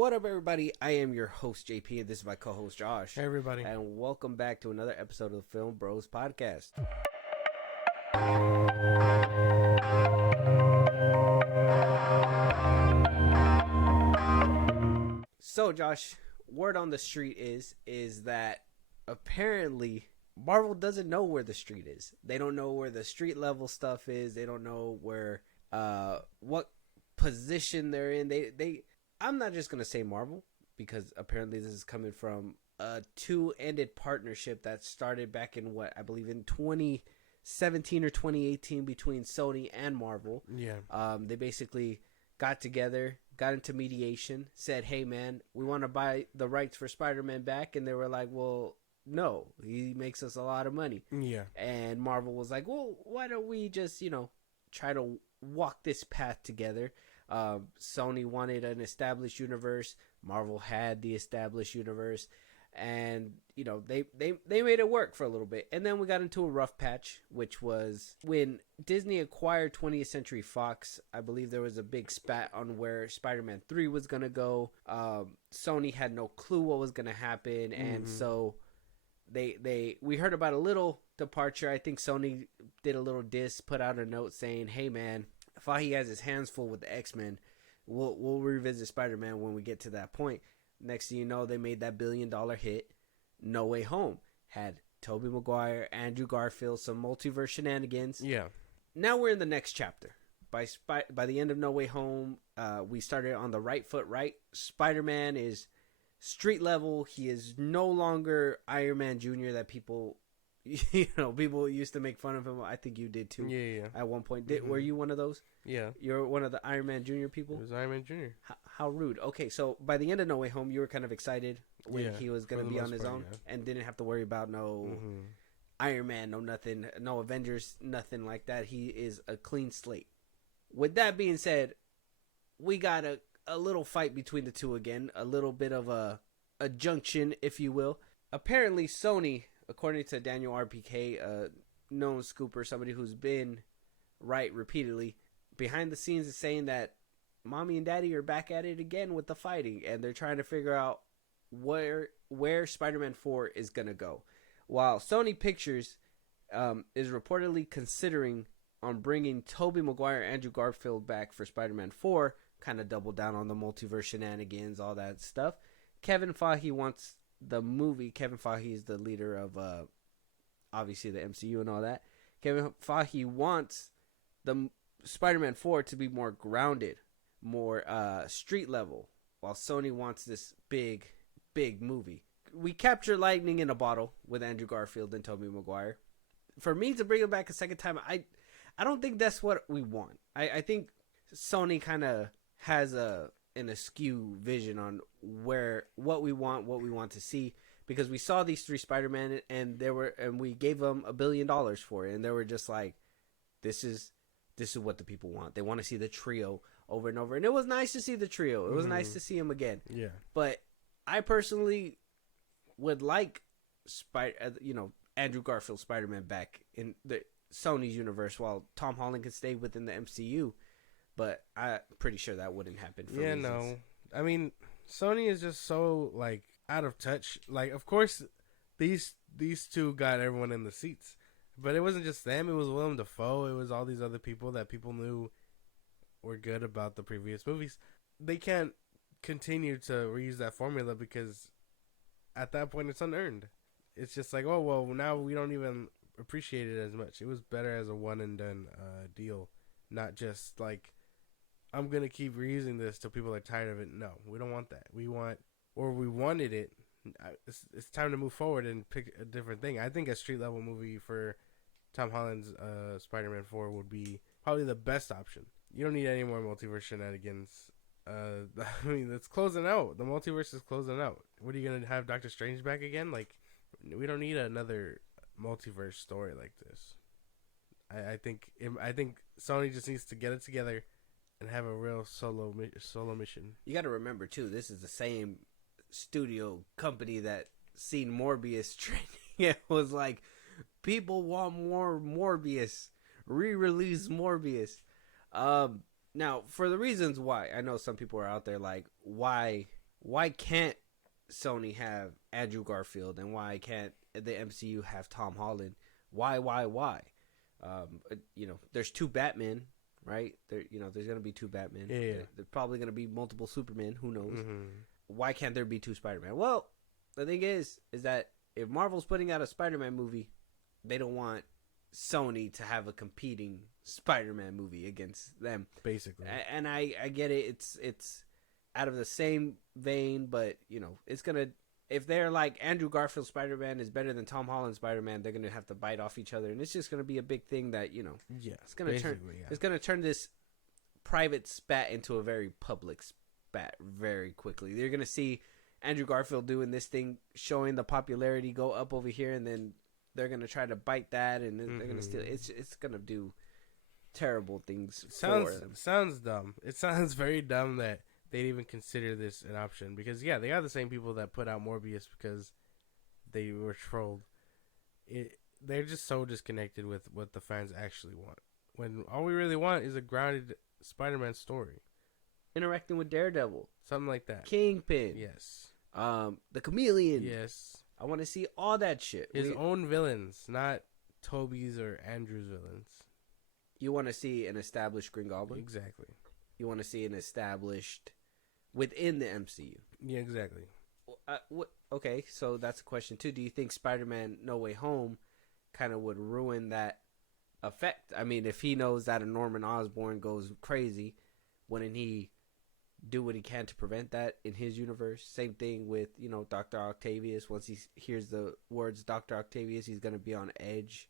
What up, everybody? I am your host, JP, and this is my co-host, Josh. Hey, everybody. And welcome back to another episode of the FilmBros podcast. So, Josh, word on the street is that apparently Marvel doesn't know where the street is. They don't know where the street level stuff is. They don't know where what position they're in. They I'm not just gonna say Marvel, because apparently this is coming from a two-ended partnership that started back in what I believe in 2017 or 2018 between Sony and Marvel. Yeah. They basically got together, got into mediation, said, "Hey, man, we want to buy the rights for Spider-Man back," and they were like, "Well, no, he makes us a lot of money." Yeah. And Marvel was like, "Well, why don't we just try to walk this path together?" Sony wanted an established universe. Marvel had the established universe, and they made it work for a little bit. And then we got into a rough patch, which was when Disney acquired 20th Century Fox. I believe there was a big spat on where Spider-Man 3 was gonna go. Sony had no clue what was gonna happen, and so we heard about a little departure. I think Sony did a little diss, put out a note saying, "Hey, man, Fahey has his hands full with the X-Men. We'll revisit Spider-Man when we get to that point." Next thing you know, they made that $1 billion hit. No Way Home had Tobey Maguire, Andrew Garfield, some multiverse shenanigans. Yeah. Now we're in the next chapter. By the end of No Way Home, we started on the right foot. Right, Spider-Man is street level. He is no longer Iron Man Jr. that people used to make fun of him. I think you did too. Yeah. At one point, were you one of those? Yeah. You're one of the Iron Man Jr. people? It was Iron Man Jr. How rude. Okay, so by the end of No Way Home, you were kind of excited when he was going to be on his own and didn't have to worry about no Iron Man, no nothing, no Avengers, nothing like that. He is a clean slate. With that being said, we got a little fight between the two again, a little bit of a junction, if you will. Apparently, Sony, according to Daniel RPK, a known scooper, somebody who's been right repeatedly, behind the scenes is saying that mommy and daddy are back at it again with the fighting, and they're trying to figure out where Spider-Man 4 is going to go. While Sony Pictures is reportedly considering on bringing Tobey Maguire and Andrew Garfield back for Spider-Man 4, kind of double down on the multiverse shenanigans, all that stuff. Kevin Feige wants the movie. Kevin Feige is the leader of obviously the MCU and all that. Kevin Feige wants the Spider-Man 4 to be more grounded, more street level, while Sony wants this big movie. We capture lightning in a bottle with Andrew Garfield and Tobey Maguire. For me to bring him back a second time, I don't think that's what we want. I think Sony kind of has an askew vision on what we want to see, because we saw these three Spider-Man and we gave them $1 billion for it, and they were just like, this is what the people want. They want to see the trio over and over, and it was nice to see the trio. It was nice to see them again. Yeah. But I personally would like Andrew Garfield Spider-Man back in the Sony's universe, while Tom Holland can stay within the MCU. But I'm pretty sure that wouldn't happen for reasons. No. I mean, Sony is just so, out of touch. Of course, these two got everyone in the seats. But it wasn't just them. It was Willem Dafoe. It was all these other people that people knew were good about the previous movies. They can't continue to reuse that formula, because at that point it's unearned. It's just like, oh, well, now we don't even appreciate it as much. It was better as a one-and-done deal. Not just I'm going to keep reusing this till people are tired of it. No, we don't want that. We wanted it. It's time to move forward and pick a different thing. I think a street-level movie for Tom Holland's Spider-Man 4 would be probably the best option. You don't need any more multiverse shenanigans. I mean, it's closing out. The multiverse is closing out. What are you going to have Doctor Strange back again? We don't need another multiverse story like this. I think Sony just needs to get it together and have a real solo mission. You got to remember too, this is the same studio company that seen Morbius trending. It was like, people want more Morbius. Re-release Morbius. Now, for the reasons why, I know some people are out there like, why why can't Sony have Andrew Garfield, and why can't the MCU have Tom Holland? Why? There's 2 Batmen, right? There's gonna be 2 Batmen. Yeah. There's probably gonna be multiple Supermen. Who knows? Mm-hmm. Why can't there be 2 Spider-Man? Well, the thing is that if Marvel's putting out a Spider-Man movie, they don't want Sony to have a competing Spider-Man movie against them. Basically. And I get it. It's out of the same vein, but it's gonna. If they're like Andrew Garfield Spider-Man is better than Tom Holland Spider-Man, they're gonna have to bite off each other, and it's just gonna be a big thing that it's gonna turn. Yeah. It's gonna turn this private spat into a very public spat very quickly. You're gonna see Andrew Garfield doing this thing, showing the popularity go up over here, and then they're gonna try to bite that, and then they're gonna steal. It's gonna do terrible things. Sounds dumb. It sounds very dumb that they'd even consider this an option, because they are the same people that put out Morbius because they were trolled. They're just so disconnected with what the fans actually want, when all we really want is a grounded Spider-Man story, interacting with Daredevil, something like that. Kingpin, yes. The Chameleon, yes. I want to see all that shit. His own villains, not Toby's or Andrew's villains. You want to see an established Green Goblin, exactly. You want to see an established within the MCU. Yeah, exactly. Okay, so that's a question too. Do you think Spider-Man No Way Home kind of would ruin that effect? I mean, if he knows that a Norman Osborn goes crazy, wouldn't he do what he can to prevent that in his universe? Same thing with, Dr. Octavius. Once he hears the words Dr. Octavius, he's going to be on edge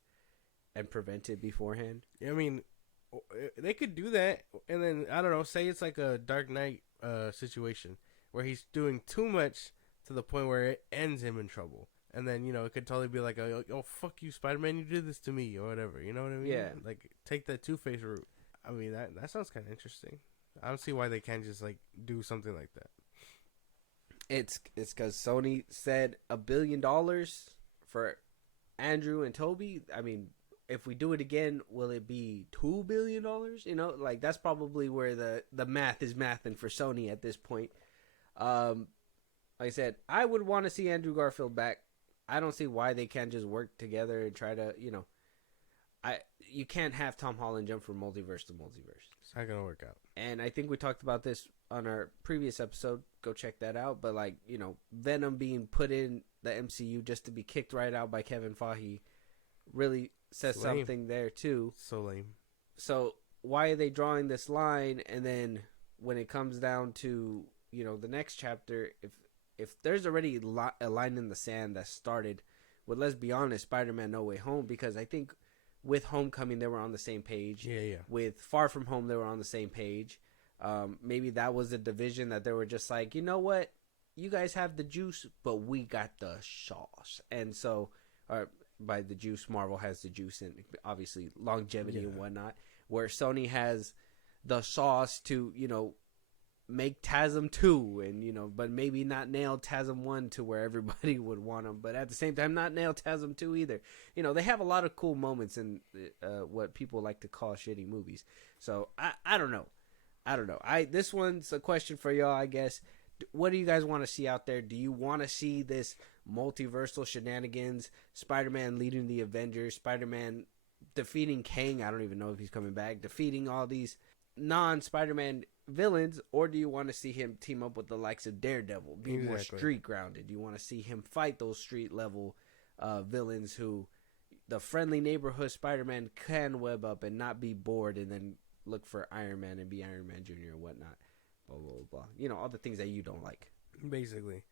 and prevent it beforehand. I mean, they could do that, and then, I don't know, say it's like a Dark Knight situation where he's doing too much to the point where it ends him in trouble. And then, it could totally be like, oh, fuck you, Spider-Man, you did this to me, or whatever. You know what I mean? Yeah. Like, take that Two-Face route. I mean, that sounds kind of interesting. I don't see why they can't just, do something like that. It's because Sony said $1 billion for Andrew and Toby. I mean, if we do it again, will it be $2 billion? That's probably where the math is mathing for Sony at this point. Like I said, I would want to see Andrew Garfield back. I don't see why they can't just work together and try to, you can't have Tom Holland jump from multiverse to multiverse. It's not gonna work out. And I think we talked about this on our previous episode. Go check that out. But Venom being put in the MCU just to be kicked right out by Kevin Feige really says something there too. So lame. So why are they drawing this line? And then when it comes down to the next chapter, if there's already a line in the sand that started with, let's be honest, Spider-Man No Way Home, because I think with Homecoming they were on the same page. Yeah. With Far From Home they were on the same page. Maybe that was the division that they were just like, you know what, you guys have the juice, but we got the sauce. And so, by the juice, Marvel has the juice and obviously longevity and whatnot, where Sony has the sauce to, make TASM 2 and, but maybe not nail TASM 1 to where everybody would want them. But at the same time, not nail TASM 2 either. They have a lot of cool moments in what people like to call shitty movies. So I don't know. This one's a question for y'all, I guess. What do you guys want to see out there? Do you want to see this multiversal shenanigans? Spider-Man leading the Avengers, Spider-Man defeating Kang, I don't even know if he's coming back, defeating all these non-Spider-Man villains, or do you want to see him team up with the likes of Daredevil, be more street grounded? You want to see him fight those street level villains who the friendly neighborhood Spider-Man can web up and not be bored and then look for Iron Man and be Iron Man Jr. or whatnot. Blah, blah, blah. All the things that you don't like. Basically.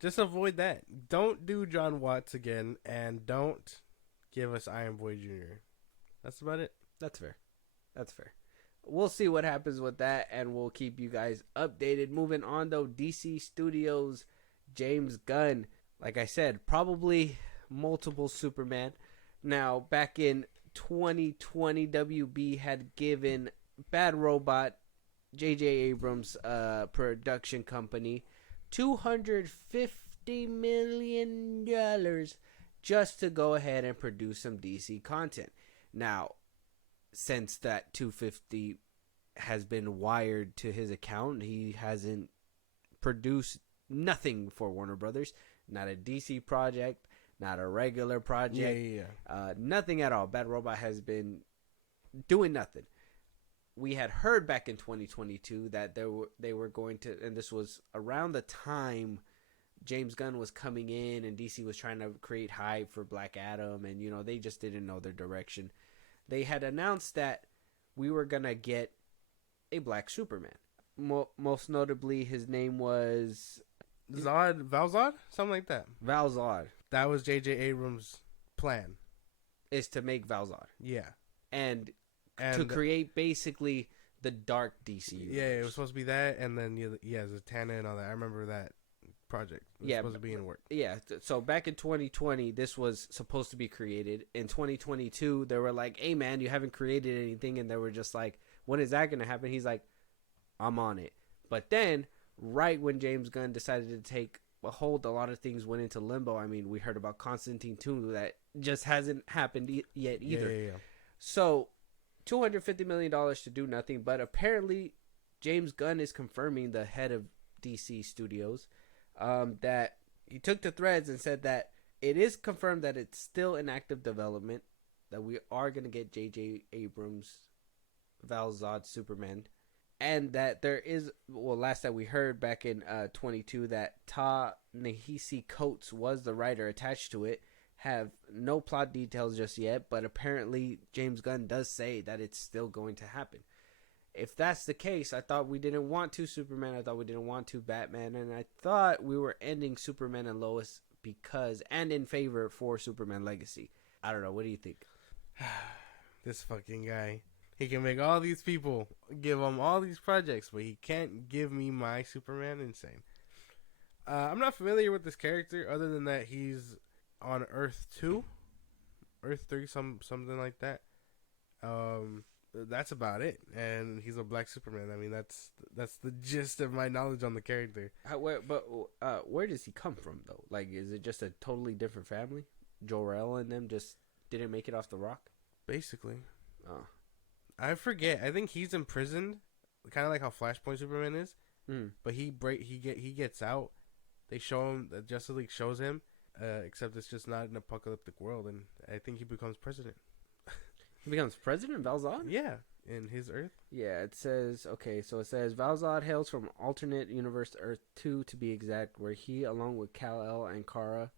Just avoid that. Don't do John Watts again, and don't give us Iron Boy Jr. That's about it. That's fair. We'll see what happens with that, and we'll keep you guys updated. Moving on, though, DC Studios, James Gunn. Like I said, probably multiple Superman. Now, back in 2020, WB had given Bad Robot, J.J. Abrams' production company, $250 million just to go ahead and produce some DC content. Now, since that 250 has been wired to his account, he hasn't produced nothing for Warner Brothers. Not a DC project, not a regular project. Nothing at all. Bad Robot has been doing nothing. We had heard back in 2022 that they were going to, and this was around the time James Gunn was coming in and DC was trying to create hype for Black Adam, and they just didn't know their direction. They had announced that we were gonna get a Black Superman. Most notably, his name was Val-Zod, something like that. Val-Zod. That was J.J. Abrams' plan, is to make Val-Zod. Yeah, and to create basically the dark DC universe. Yeah, it was supposed to be that, and then Zatanna and all that. I remember that project. It was supposed to be in work. Yeah, so back in 2020, this was supposed to be created. In 2022, they were like, "Hey, man, you haven't created anything," and they were just like, "When is that going to happen?" He's like, "I'm on it." But then, right when James Gunn decided to take a hold, a lot of things went into limbo. I mean, we heard about Constantine 2 that just hasn't happened yet either. Yeah. So, $250 million to do nothing, but apparently James Gunn is confirming, the head of DC Studios, that he took to Threads and said that it is confirmed that it's still in active development, that we are going to get J.J. Abrams' Val-Zod Superman, and that there is, last that we heard back in 22, that Ta-Nehisi Coates was the writer attached to it. Have no plot details just yet, but apparently James Gunn does say that it's still going to happen. If that's the case, I thought we didn't want 2 Superman, I thought we didn't want 2 Batman, and I thought we were ending Superman and Lois because, and in favor for Superman Legacy. I don't know, what do you think? This fucking guy. He can make all these people, give them all these projects, but he can't give me my Superman. Insane. I'm not familiar with this character other than that he's on Earth 2, Earth 3, something like that. That's about it, and he's a Black Superman. I mean, that's the gist of my knowledge on the character. Where does he come from though? Like, is it just a totally different family? Jor-El and them just didn't make it off the rock, basically. Oh, I forget. I think he's imprisoned, kind of like how Flashpoint Superman is. But he gets out. They show him, the Justice League shows him, except it's just not an apocalyptic world, and I think he becomes president. He becomes president, Val-Zod? Yeah, in his Earth. Yeah, it says, Val-Zod hails from alternate universe Earth 2 to be exact, where he, along with Kal-El and Kara,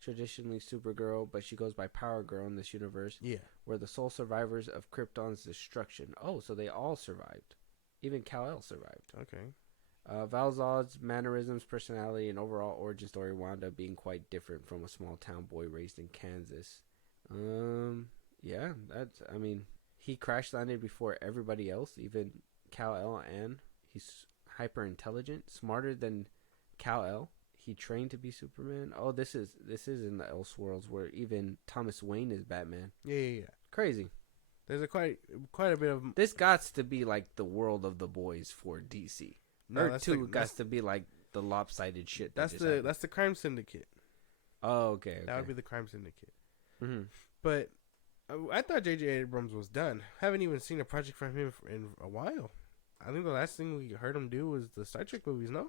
traditionally Supergirl, but she goes by Power Girl in this universe, were the sole survivors of Krypton's destruction. Oh, so they all survived. Even Kal-El survived. Okay. Val-Zod's mannerisms, personality, and overall origin story wound up being quite different from a small town boy raised in Kansas. Yeah, he crash landed before everybody else, even Kal-El, and he's hyper intelligent, smarter than Kal-El. He trained to be Superman. Oh, this is in the Elseworlds where even Thomas Wayne is Batman. Yeah. Crazy. There's quite a bit of this. Gots to be like the world of the boys for DC. Earth 2 got to be like the lopsided shit. That's the Crime Syndicate. Oh, okay. That would be the Crime Syndicate. Mm-hmm. But I thought J.J. Abrams was done. Haven't even seen a project from him in a while. I think the last thing we heard him do was the Star Trek movies, no?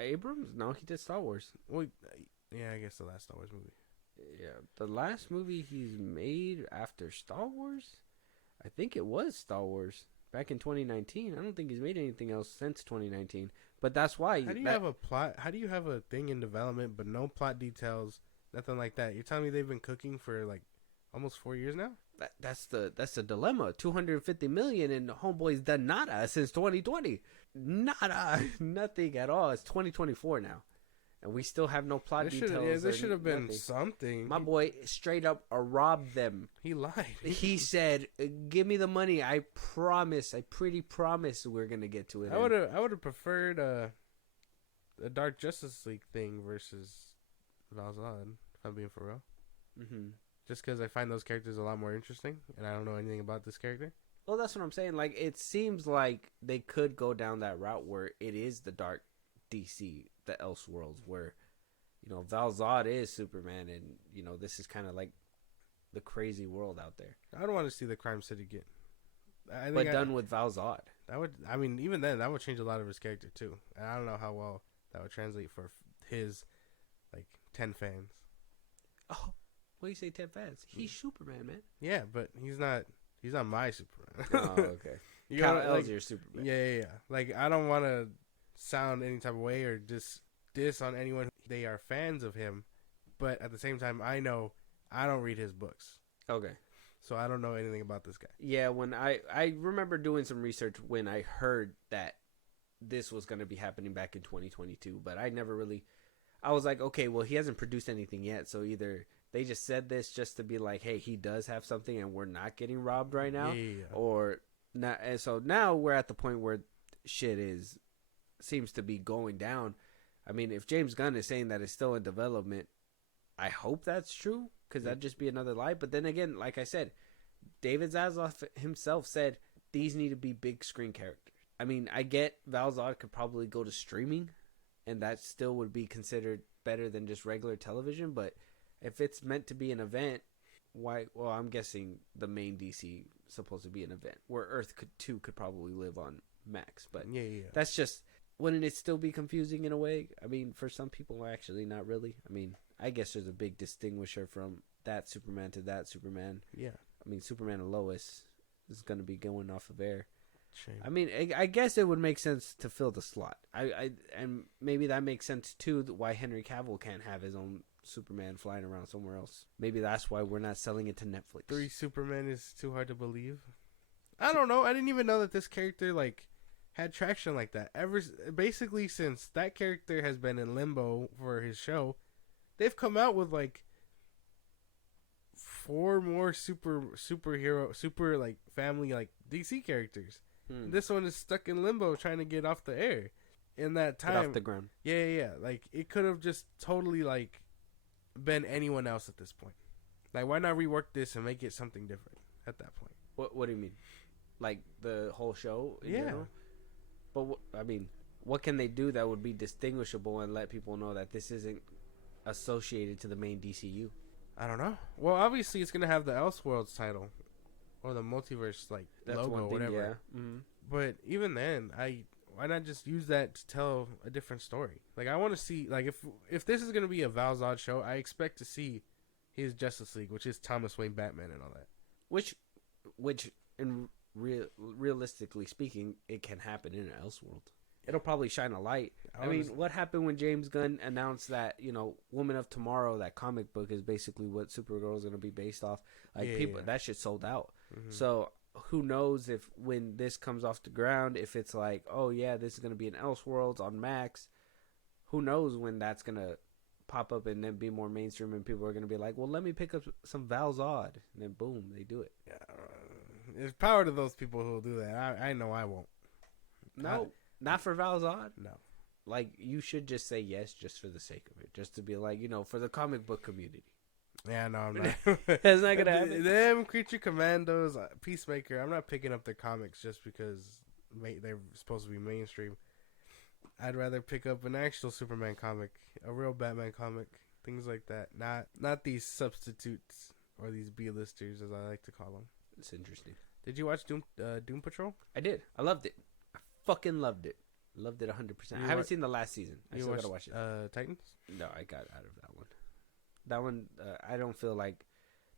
Abrams? No, he did Star Wars. Well, yeah, I guess the last Star Wars movie. Yeah, the last movie he's made after Star Wars, I think it was Star Wars back in 2019. I don't think he's made anything else since 2019. But that's why. How do you have a plot? How do you have a thing in development but no plot details, nothing like that? You're telling me they've been cooking for like almost 4 years now? That's the dilemma. $250 million and Homeboy's done nada since 2020. Nada, nothing at all. It's 2024 now, and we still have no plot details. There should have been something. My boy straight up robbed them. He lied. He said, "Give me the money. I promise. I pretty promise we're gonna get to it." I would have preferred a Dark Justice League thing versus Val-Zod, if I'm being for real. Mm-hmm. Just because I find those characters a lot more interesting, and I don't know anything about this character. Well, that's what I'm saying. Like, it seems like they could go down that route where it is the dark DC, the Elseworlds, where, Val-Zod is Superman, and, this is kind of like the crazy world out there. I don't want to see the Crime Syndicate. But done with Val-Zod. That would, even then, that would change a lot of his character, too. And I don't know how well that would translate for his 10 fans. Oh, what do you say 10 fans? He's Superman, man. Yeah, but he's not my Superman. Oh, okay. Kal-El's your Superman. Yeah. I don't want to sound any type of way or just diss on anyone. They are fans of him, but at the same time, I know I don't read his books. Okay. So I don't know anything about this guy. Yeah, when I remember doing some research when I heard that this was going to be happening back in 2022, but I never really... I was like, okay, well, he hasn't produced anything yet, so either they just said this just to be like, hey, he does have something and we're not getting robbed right now, or not. And so now we're at the point where shit seems to be going down. I mean, if James Gunn is saying that it's still in development, I hope that's true, because that'd just be another lie. But then again, like I said, David Zaslav himself said these need to be big screen characters. I mean, I get Val-Zod could probably go to streaming, and that still would be considered better than just regular television. But if it's meant to be an event, why? Well, I'm guessing the main DC is supposed to be an event where Earth 2 could probably live on Max. But that's just, wouldn't it still be confusing in a way? I mean, for some people, actually, not really. I mean, I guess there's a big distinguisher from that Superman to that Superman. Yeah. I mean, Superman and Lois is going to be going off of air. Shame. I mean, I guess it would make sense to fill the slot. And maybe that makes sense too. Why Henry Cavill can't have his own Superman flying around somewhere else. Maybe that's why we're not selling it to Netflix. 3 Supermen is too hard to believe. I don't know. I didn't even know that this character had traction like that. Basically, since that character has been in limbo for his show, they've come out with 4 more superhero family DC characters. This one is stuck in limbo trying to get off the air. In that time, get off the ground. Yeah. It could have just totally been anyone else at this point. Why not rework this and make it something different at that point? What do you mean? The whole show in general? But I mean, what can they do that would be distinguishable and let people know that this isn't associated to the main DCU? I don't know. Well, obviously it's gonna have the Elseworlds title or the multiverse that's logo, one thing, whatever. Yeah. Mm-hmm. But even then, why not just use that to tell a different story? I want to see if this is gonna be a Val-Zod show, I expect to see his Justice League, which is Thomas Wayne Batman and all that. Which in realistically speaking, it can happen in an Elseworld. It'll probably shine a light. I mean, what happened when James Gunn announced that, Woman of Tomorrow, that comic book, is basically what Supergirl is going to be based off? That shit sold out. Mm-hmm. So who knows if when this comes off the ground, if it's oh yeah, this is going to be an Elseworlds on Max. Who knows when that's going to pop up and then be more mainstream and people are going to be like, well, let me pick up some Val-Zod. And then boom, they do it. Yeah, there's power to those people who will do that. I know I won't. No. Not for Val-Zod? No. You should just say yes just for the sake of it. Just to be for the comic book community. Yeah, no, I'm not. That's not going to happen. Them Creature Commandos, Peacemaker, I'm not picking up their comics just because they're supposed to be mainstream. I'd rather pick up an actual Superman comic, a real Batman comic, things like that. Not these substitutes or these B-listers, as I like to call them. It's interesting. Did you watch Doom Patrol? I did. I loved it. Fucking loved it. Loved it 100%. I haven't seen the last season. I still gotta watch it. Titans? No, I got out of that one. That one, I don't feel like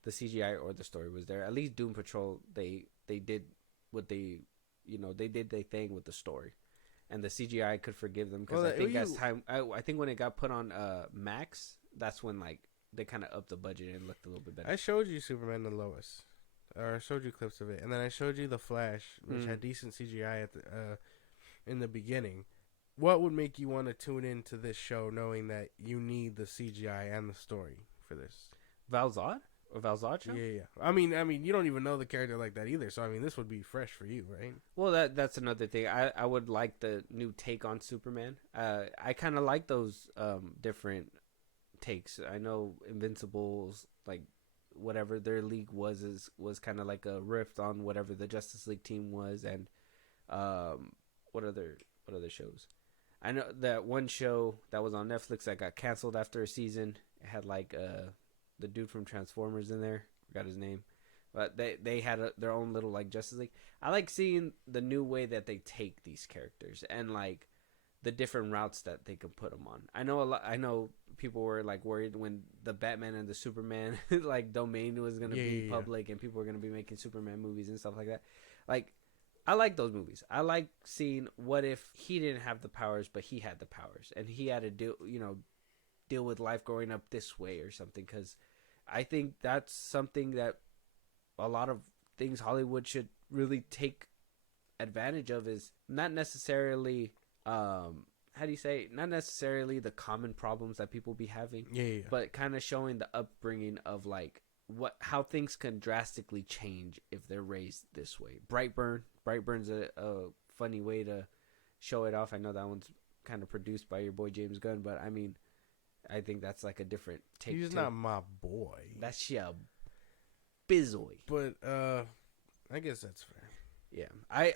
the CGI or the story was there. At least Doom Patrol, they did what they did their thing with the story, and the CGI I could forgive them because I think as time, I think when it got put on Max, that's when they kind of upped the budget and looked a little bit better. I showed you Superman and Lois. Or I showed you clips of it, and then I showed you The Flash, which had decent CGI in the beginning. What would make you want to tune into this show, knowing that you need the CGI and the story for this? Val-Zod or Val-Zod show? Yeah. I mean, you don't even know the character like that either. So I mean, this would be fresh for you, right? Well, that's another thing. I would like the new take on Superman. I kind of like those different takes. I know Invincible's whatever their league was kind of like a rift on whatever the Justice League team was, and what other shows? I know that one show that was on Netflix that got canceled after a season. It had the dude from Transformers in there. Forgot his name, but they had their own little Justice League. I like seeing the new way that they take these characters and the different routes that they could put them on. I know people were like worried when the Batman and the Superman like domain was gonna be public and people were gonna be making Superman movies and stuff like that. Like, I like those movies. I like seeing what if he didn't have the powers, but he had the powers and he had to deal with life growing up this way or something. Because I think that's something that a lot of things Hollywood should really take advantage of, is not necessarily not necessarily the common problems that people be having, but kind of showing the upbringing of like how things can drastically change if they're raised this way. Brightburn's a funny way to show it off. I know that one's kind of produced by your boy James Gunn, but I mean, I think that's like a different take. He's not my boy. That's your bizoy. But I guess that's fair. Yeah, I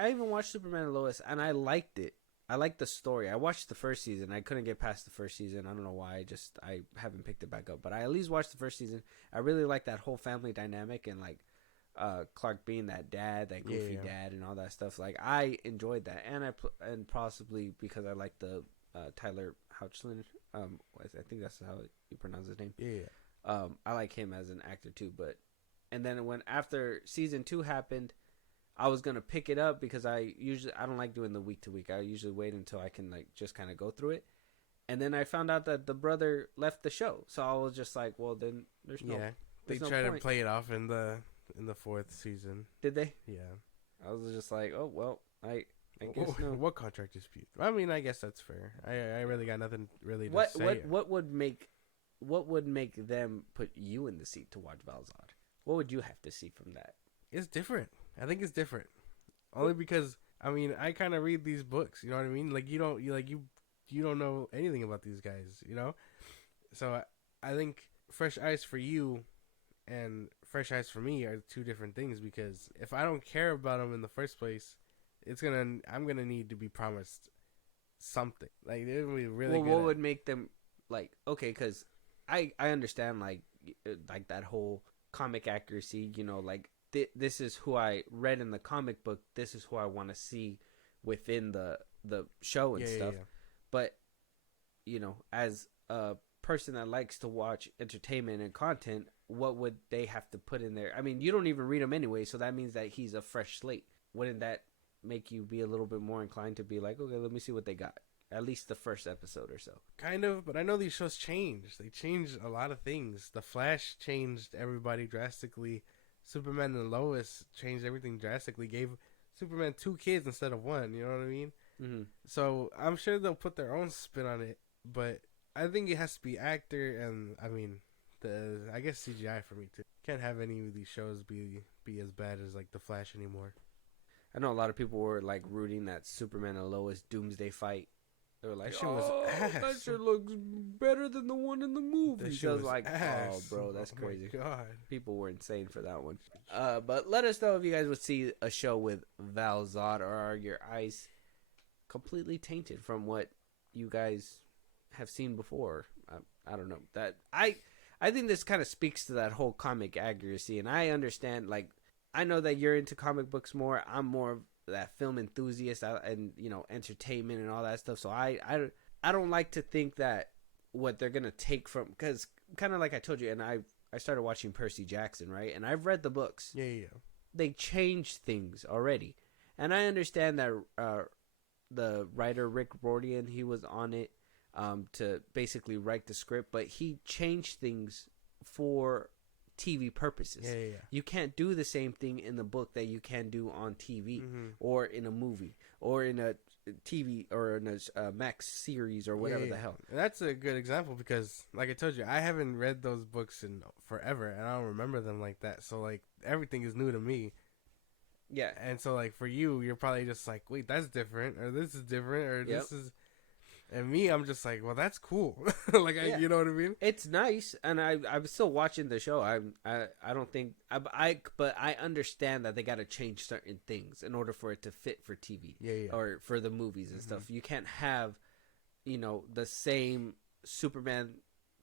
even watched Superman and Lois, and I liked it. I liked the story. I watched the first season. I couldn't get past the first season. I don't know why. I haven't picked it back up. But I at least watched the first season. I really liked that whole family dynamic and like Clark being that dad, that goofy dad, and all that stuff. Like, I enjoyed that, and possibly because I like the Tyler Hoechlin. I think that's how you pronounce his name. Yeah. I like him as an actor too. And then after season 2 happened, I was gonna pick it up because I don't like doing the week to week. I usually wait until I can like just kind of go through it. And then I found out that the brother left the show, so I was just like, well, then there's no. Yeah, they tried to play it off in the 4th season. Did they? Yeah. I was just like, oh well, I guess no. What contract dispute? I mean, I guess that's fair. I really got nothing really to say. What would make them put you in the seat to watch Val-Zod? What would you have to see from that? It's different. I think it's different. Only because, I mean, I kind of read these books, you know what I mean? Like, you don't know anything about these guys, you know? So I think fresh eyes for you and fresh eyes for me are two different things, because if I don't care about them in the first place, I'm going to need to be promised something. Like, it would be really good. What would make them, like, okay, because I understand, like that whole comic accuracy, you know, like, this is who I read in the comic book. This is who I want to see within the show and stuff. Yeah. But, you know, as a person that likes to watch entertainment and content, what would they have to put in there? I mean, you don't even read him anyway, so that means that he's a fresh slate. Wouldn't that make you be a little bit more inclined to be like, okay, let me see what they got? At least the first episode or so. Kind of, but I know these shows change. They change a lot of things. The Flash changed everybody drastically. Superman and Lois changed everything drastically. Gave Superman 2 kids instead of 1. You know what I mean? Mm-hmm. So I'm sure they'll put their own spin on it. But I think it has to be actor and, I mean, I guess CGI for me too. Can't have any of these shows be as bad as like The Flash anymore. I know a lot of people were like rooting that Superman and Lois doomsday fight. They were like, that shit was ass. That shit looks better than the one in the movie. So I was like, ass. Oh, bro, that's crazy. God. People were insane for that one. But let us know if you guys would see a show with Val-Zod, or are your eyes completely tainted from what you guys have seen before. I don't know. That I think this kind of speaks to that whole comic accuracy, and I understand, like, I know that you're into comic books more. I'm more of that film enthusiast and, you know, entertainment and all that stuff. So I don't like to think that what they're gonna take from, because kind of like I told you, and I started watching Percy Jackson, right? And I've read the books. Yeah. They changed things already, and I understand that the writer Rick Riordan, he was on it to basically write the script, but he changed things for TV purposes. Yeah. You can't do the same thing in the book that you can do on TV, or in a movie, or in a TV, or in a Max series, or whatever the hell. And that's a good example because, like I told you, I haven't read those books in forever, and I don't remember them like that. So, like, everything is new to me. Yeah. And so, like, for you, you're probably just like, wait, that's different, or this is different, or this is... And me, I'm just like, well, that's cool. Like, you know what I mean? It's nice, and I'm still watching the show. I don't think but I understand that they got to change certain things in order for it to fit for TV, or for the movies and stuff. You can't have, you know, the same Superman,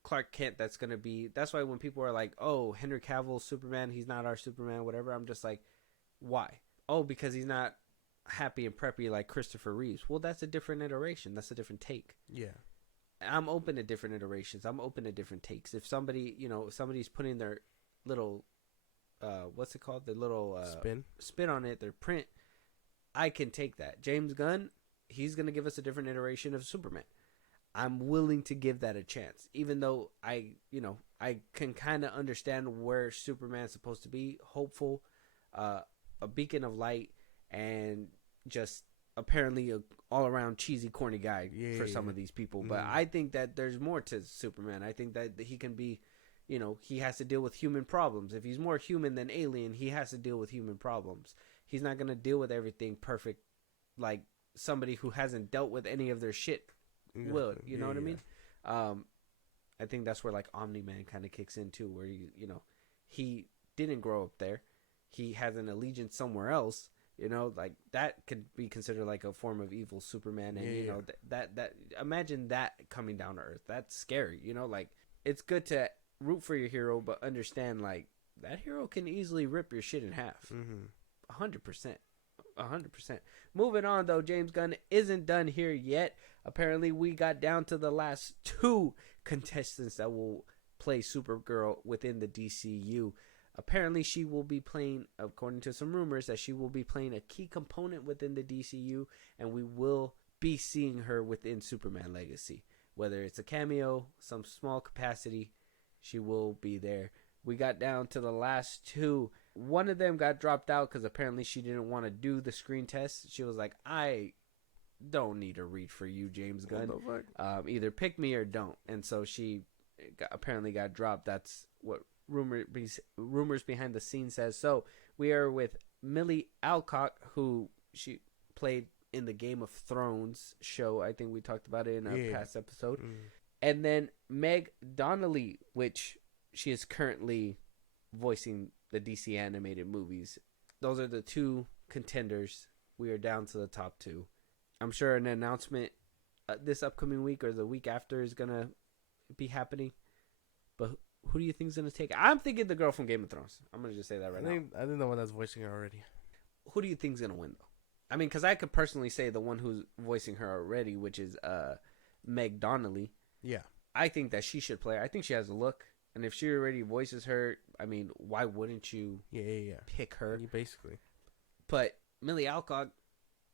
Clark Kent. That's gonna be. That's why when people are like, "Oh, Henry Cavill's Superman, he's not our Superman," whatever. I'm just like, why? Oh, because he's not happy and preppy like Christopher Reeves. Well, that's a different iteration. That's a different take. Yeah. I'm open to different iterations. I'm open to different takes. If somebody, if somebody's putting their little, what's it called? Their little spin on it, their print, I can take that. James Gunn, he's going to give us a different iteration of Superman. I'm willing to give that a chance, even though I can kind of understand where Superman's supposed to be, hopeful, a beacon of light, and just apparently a all-around cheesy, corny guy for some of these people. But I think that there's more to Superman. I think that he can be, he has to deal with human problems. If he's more human than alien, he has to deal with human problems. He's not going to deal with everything perfect like somebody who hasn't dealt with any of their shit will. You know what I mean? I think that's where like Omni-Man kind of kicks in too, where he didn't grow up there. He has an allegiance somewhere else. Like that could be considered like a form of evil Superman, and that imagine that coming down to Earth. That's scary. Like it's good to root for your hero, but understand like that hero can easily rip your shit in half. 100%. 100%. Moving on though, James Gunn isn't done here yet. Apparently, we got down to the last 2 contestants that will play Supergirl within the DCU. Apparently, she will be playing, according to some rumors, that she will be playing a key component within the DCU, and we will be seeing her within Superman Legacy. Whether it's a cameo, some small capacity, she will be there. We got down to the last 2. One of them got dropped out because apparently she didn't want to do the screen test. She was like, I don't need to read for you, James Gunn. Either pick me or don't. And so she apparently got dropped. That's what rumors behind the scenes says. So we are with Millie Alcock, who she played in the Game of Thrones show. I think we talked about it in a past episode. And then Meg Donnelly, which she is currently voicing the DC animated movies. Those are the 2 contenders. We are down to the top 2. I'm sure an announcement this upcoming week or the week after is going to be happening. But who do you think is going to take it? I'm thinking the girl from Game of Thrones. I'm going to just say that right now. I think the one that's voicing her already. Who do you think is going to win, though? I mean, because I could personally say the one who's voicing her already, which is Meg Donnelly. Yeah. I think that she should play. I think she has a look. And if she already voices her, I mean, why wouldn't you pick her? Basically. But Millie Alcock,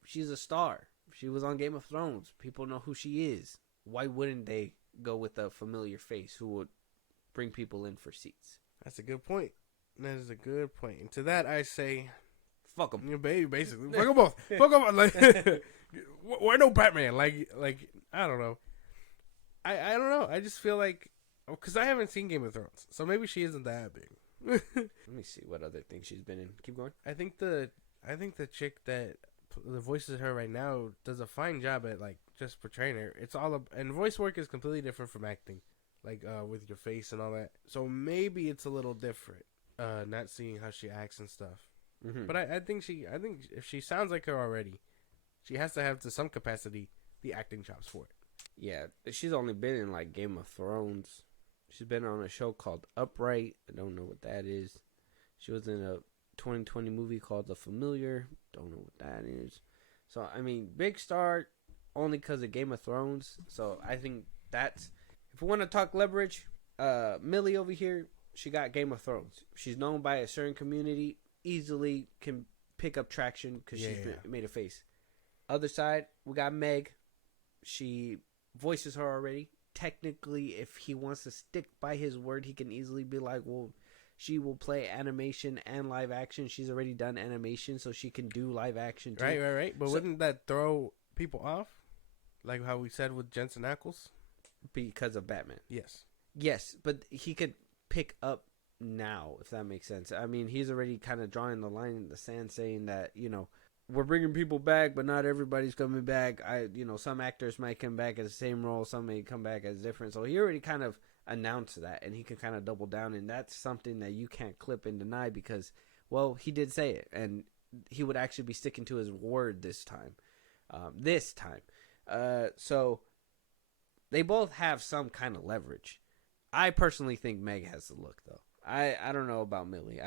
she's a star. She was on Game of Thrones. People know who she is. Why wouldn't they go with a familiar face who would bring people in for seats? That's a good point. That is a good point. And to that, I say, fuck them. Your baby, basically. Fuck them both. Fuck them. Like, why no Batman? Like, I don't know. I don't know. I just feel like, because I haven't seen Game of Thrones, so maybe she isn't that big. Let me see what other things she's been in. Keep going. I think the chick that the voices her right now does a fine job at like just portraying her. It's all and voice work is completely different from acting, like with your face and all that. So maybe it's a little different, not seeing how she acts and stuff. But I think if she sounds like her already, she has to have to some capacity the acting chops for it. Yeah, she's only been in like Game of Thrones. She's been on a show called Upright. I don't know what that is. She was in a 2020 movie called The Familiar. Don't know what that is. So, I mean, big star only because of Game of Thrones. So, I think that's... If we want to talk leverage, Millie over here, she got Game of Thrones. She's known by a certain community. Easily can pick up traction because she's made a face. Other side, we got Meg. She voices her already. Technically, if he wants to stick by his word, he can easily be like, well, she will play animation and live action. She's already done animation, so she can do live action too. Right. But wouldn't that throw people off? Like how we said with Jensen Ackles? Because of Batman. Yes, but he could pick up now, if that makes sense. I mean, he's already kind of drawing the line in the sand saying that, we're bringing people back, but not everybody's coming back. Some actors might come back as the same role. Some may come back as different. So he already kind of announced that, and he can kind of double down. And that's something that you can't clip and deny because, well, he did say it, and he would actually be sticking to his word this time. So they both have some kind of leverage. I personally think Meg has the look, though. I don't know about Millie.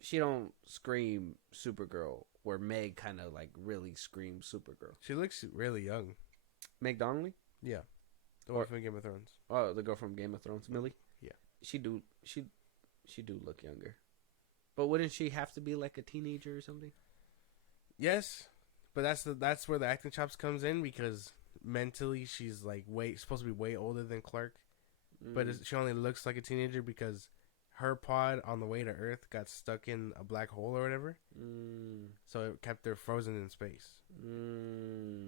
She don't scream Supergirl where Meg kind of like really screams Supergirl. She looks really young. Meg Donnelly? Yeah. The one from Game of Thrones. Oh, the girl from Game of Thrones, Millie? Yeah. She do look younger. But wouldn't she have to be like a teenager or something? Yes. But that's where the acting chops comes in, because mentally she's like supposed to be way older than Clark. But she only looks like a teenager because her pod on the way to Earth got stuck in a black hole or whatever. So it kept her frozen in space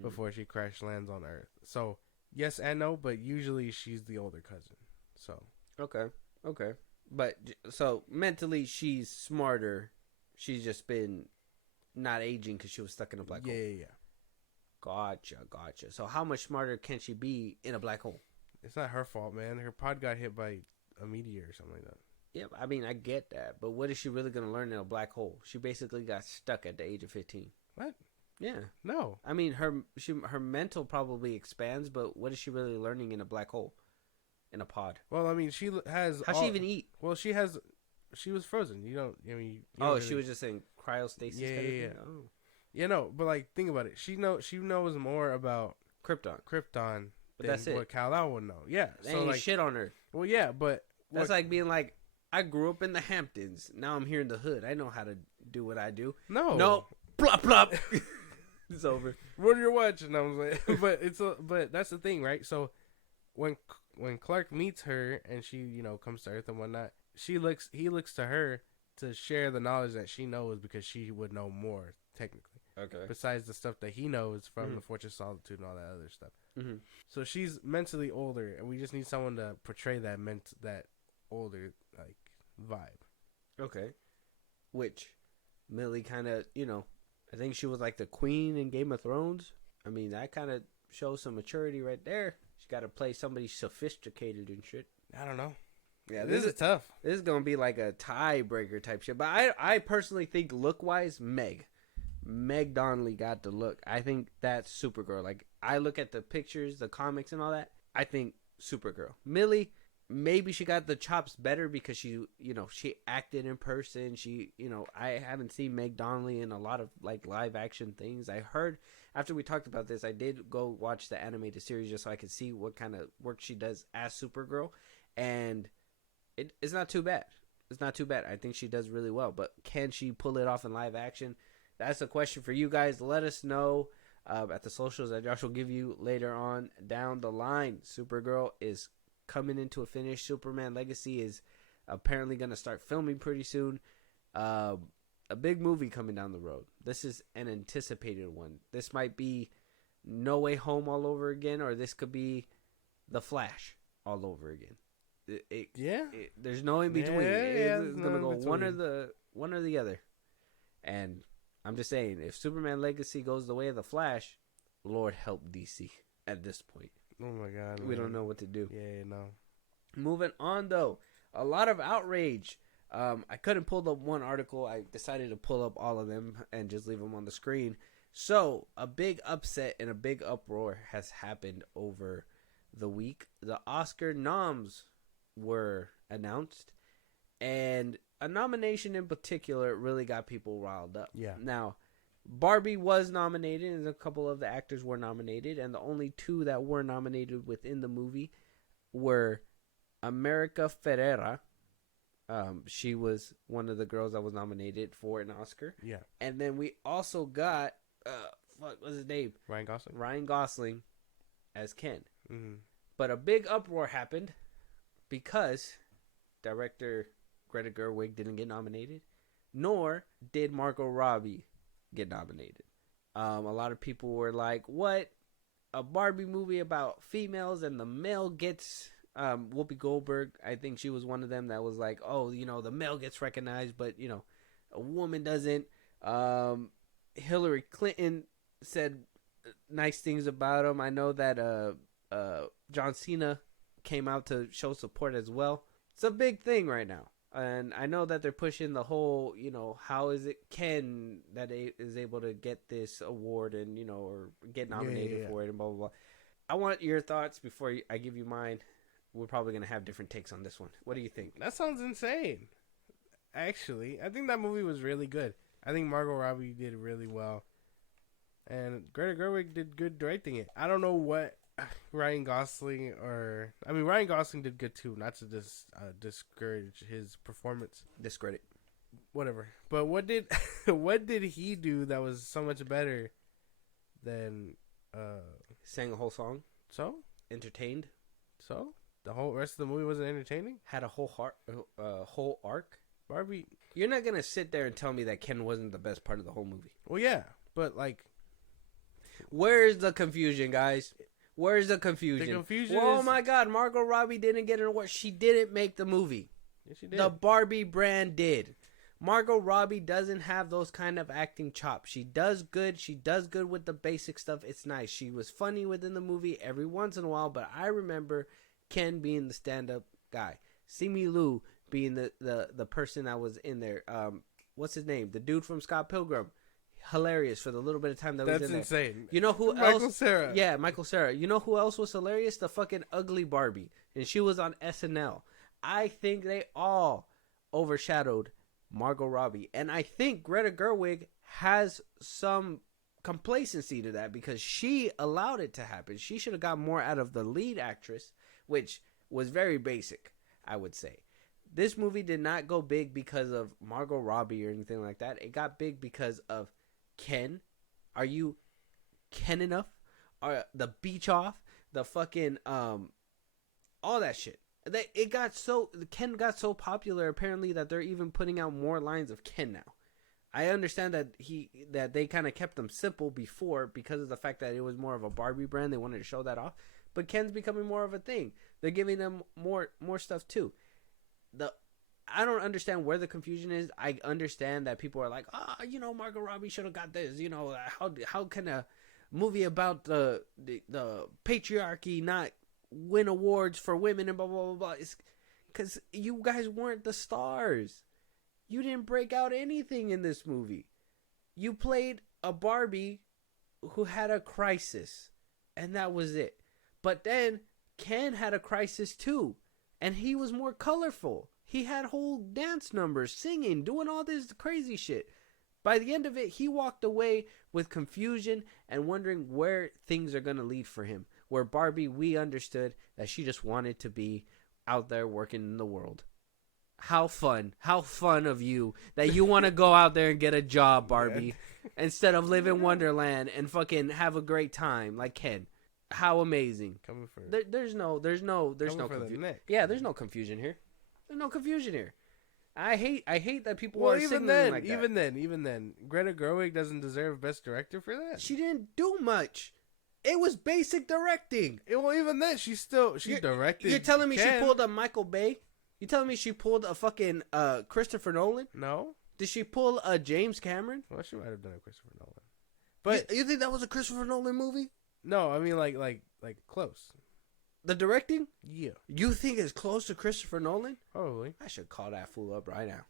before she crash lands on Earth. So yes and no, but usually she's the older cousin. So okay. But so mentally she's smarter. She's just been not aging because she was stuck in a black hole. Yeah. Gotcha. So how much smarter can she be in a black hole? It's not her fault, man. Her pod got hit by a meteor or something like that. Yeah, I mean, I get that. But what is she really going to learn in a black hole? She basically got stuck at the age of 15. What? Yeah. No. I mean, her mental probably expands, but what is she really learning in a black hole? In a pod? Well, I mean, she has... How'd she even eat? Well, she was frozen. You don't... I mean... She was just in cryostasis? Yeah. Oh. Yeah, no, but like, think about it. She knows more about... Krypton. But that's what Kal-El would know. Yeah. They ain't shit on her. Well, yeah, but... That's like being like, I grew up in the Hamptons. Now I'm here in the hood. I know how to do what I do. No. Plop, plop. It's over. What are you watching? I was like, but that's the thing, right? So when Clark meets her and she, comes to Earth and whatnot, he looks to her to share the knowledge that she knows, because she would know more, technically. Okay. Besides the stuff that he knows from the Fortress of Solitude and all that other stuff. Mm-hmm. So she's mentally older, and we just need someone to portray that older like vibe. Okay. Which Millie kind of, I think she was like the queen in Game of Thrones. I mean, that kind of shows some maturity right there. She got to play somebody sophisticated and shit. I don't know. Yeah, this is tough. This is going to be like a tiebreaker type shit. But I personally think look-wise, Meg Donnelly got the look. I think that's Supergirl. Like, I look at the pictures, the comics and all that. I think Supergirl. Millie, maybe she got the chops better because she acted in person. I haven't seen Meg Donnelly in a lot of like live action things. I heard after we talked about this, I did go watch the animated series just so I could see what kind of work she does as Supergirl, and it's not too bad. It's not too bad. I think she does really well, but can she pull it off in live action? That's a question for you guys. Let us know at the socials that Josh will give you later on down the line. Supergirl is coming into a finish. Superman Legacy is apparently going to start filming pretty soon. A big movie coming down the road. This is an anticipated one. This might be No Way Home all over again, or this could be The Flash all over again. There's no in between. It's going to go one or the other. And I'm just saying, if Superman Legacy goes the way of The Flash, Lord help DC at this point. Oh my God. We don't know what to do. Yeah, no. Moving on, though. A lot of outrage. I couldn't pull up one article. I decided to pull up all of them and just leave them on the screen. So, a big upset and a big uproar has happened over the week. The Oscar noms were announced. And a nomination in particular really got people riled up. Yeah. Now, Barbie was nominated, and a couple of the actors were nominated, and the only two that were nominated within the movie were America Ferrera. She was one of the girls that was nominated for an Oscar. Yeah. And then we also got, what's his name? Ryan Gosling as Ken. Mm-hmm. But a big uproar happened because director Greta Gerwig didn't get nominated, nor did Margot Robbie get nominated. A lot of people were like, what? A Barbie movie about females and the male gets... Whoopi Goldberg, I think she was one of them that was like, oh, the male gets recognized, but, a woman doesn't. Hillary Clinton said nice things about him. I know that John Cena came out to show support as well. It's a big thing right now. And I know that they're pushing the whole, how is it Ken that is able to get this award and, or get nominated for it and blah, blah, blah. I want your thoughts before I give you mine. We're probably going to have different takes on this one. What do you think? That sounds insane. Actually, I think that movie was really good. I think Margot Robbie did really well, and Greta Gerwig did good directing it. I don't know what Ryan Gosling did good too. Not to discourage his performance, discredit, whatever. But what did what did he do that was so much better than sang a whole song? So entertained. So the whole rest of the movie wasn't entertaining. Had a whole arc. Barbie. You're not gonna sit there and tell me that Ken wasn't the best part of the whole movie. Well, yeah, but like, where's the confusion, guys? Where's the confusion? The confusion oh my God, Margot Robbie didn't get an award. She didn't make the movie. Yes, she did. The Barbie brand did. Margot Robbie doesn't have those kind of acting chops. She does good. She does good with the basic stuff. It's nice. She was funny within the movie every once in a while, but I remember Ken being the stand-up guy. Simu Liu being the person that was in there. What's his name? The dude from Scott Pilgrim. Hilarious for the little bit of time that was in there. That's insane. You know who else? Michael Cera. Yeah, Michael Cera. You know who else was hilarious? The fucking ugly Barbie. And she was on SNL. I think they all overshadowed Margot Robbie. And I think Greta Gerwig has some complacency to that because she allowed it to happen. She should have got more out of the lead actress, which was very basic, I would say. This movie did not go big because of Margot Robbie or anything like that. It got big because of Ken. Are you Ken enough? The beach off, the fucking all that shit. Ken got so popular apparently that they're even putting out more lines of Ken now. I understand that they kind of kept them simple before because of the fact that it was more of a Barbie brand. They wanted to show that off, but Ken's becoming more of a thing. They're giving them more stuff too. I don't understand where the confusion is. I understand that people are like, Margot Robbie should have got this. How can a movie about the patriarchy not win awards for women and blah, blah, blah, blah. It's because you guys weren't the stars. You didn't break out anything in this movie. You played a Barbie who had a crisis, and that was it. But then Ken had a crisis too, and he was more colorful. He had whole dance numbers, singing, doing all this crazy shit. By the end of it, he walked away with confusion and wondering where things are going to lead for him. Where Barbie, we understood that she just wanted to be out there working in the world. How fun of you that you want to go out there and get a job, Barbie, instead of live in Wonderland and fucking have a great time like Ken. How amazing. Coming for there's no confusion. Yeah, there's no confusion here. There's no confusion here. I hate that people are signaling like that. Even then, Greta Gerwig doesn't deserve Best Director for that. She didn't do much. It was basic directing. Well, even then, she directed. You're telling me she pulled a Michael Bay? You telling me she pulled a fucking Christopher Nolan? No. Did she pull a James Cameron? Well, she might have done a Christopher Nolan. But you think that was a Christopher Nolan movie? No, I mean like close. The directing? Yeah. You think it's close to Christopher Nolan? Probably. I should call that fool up right now.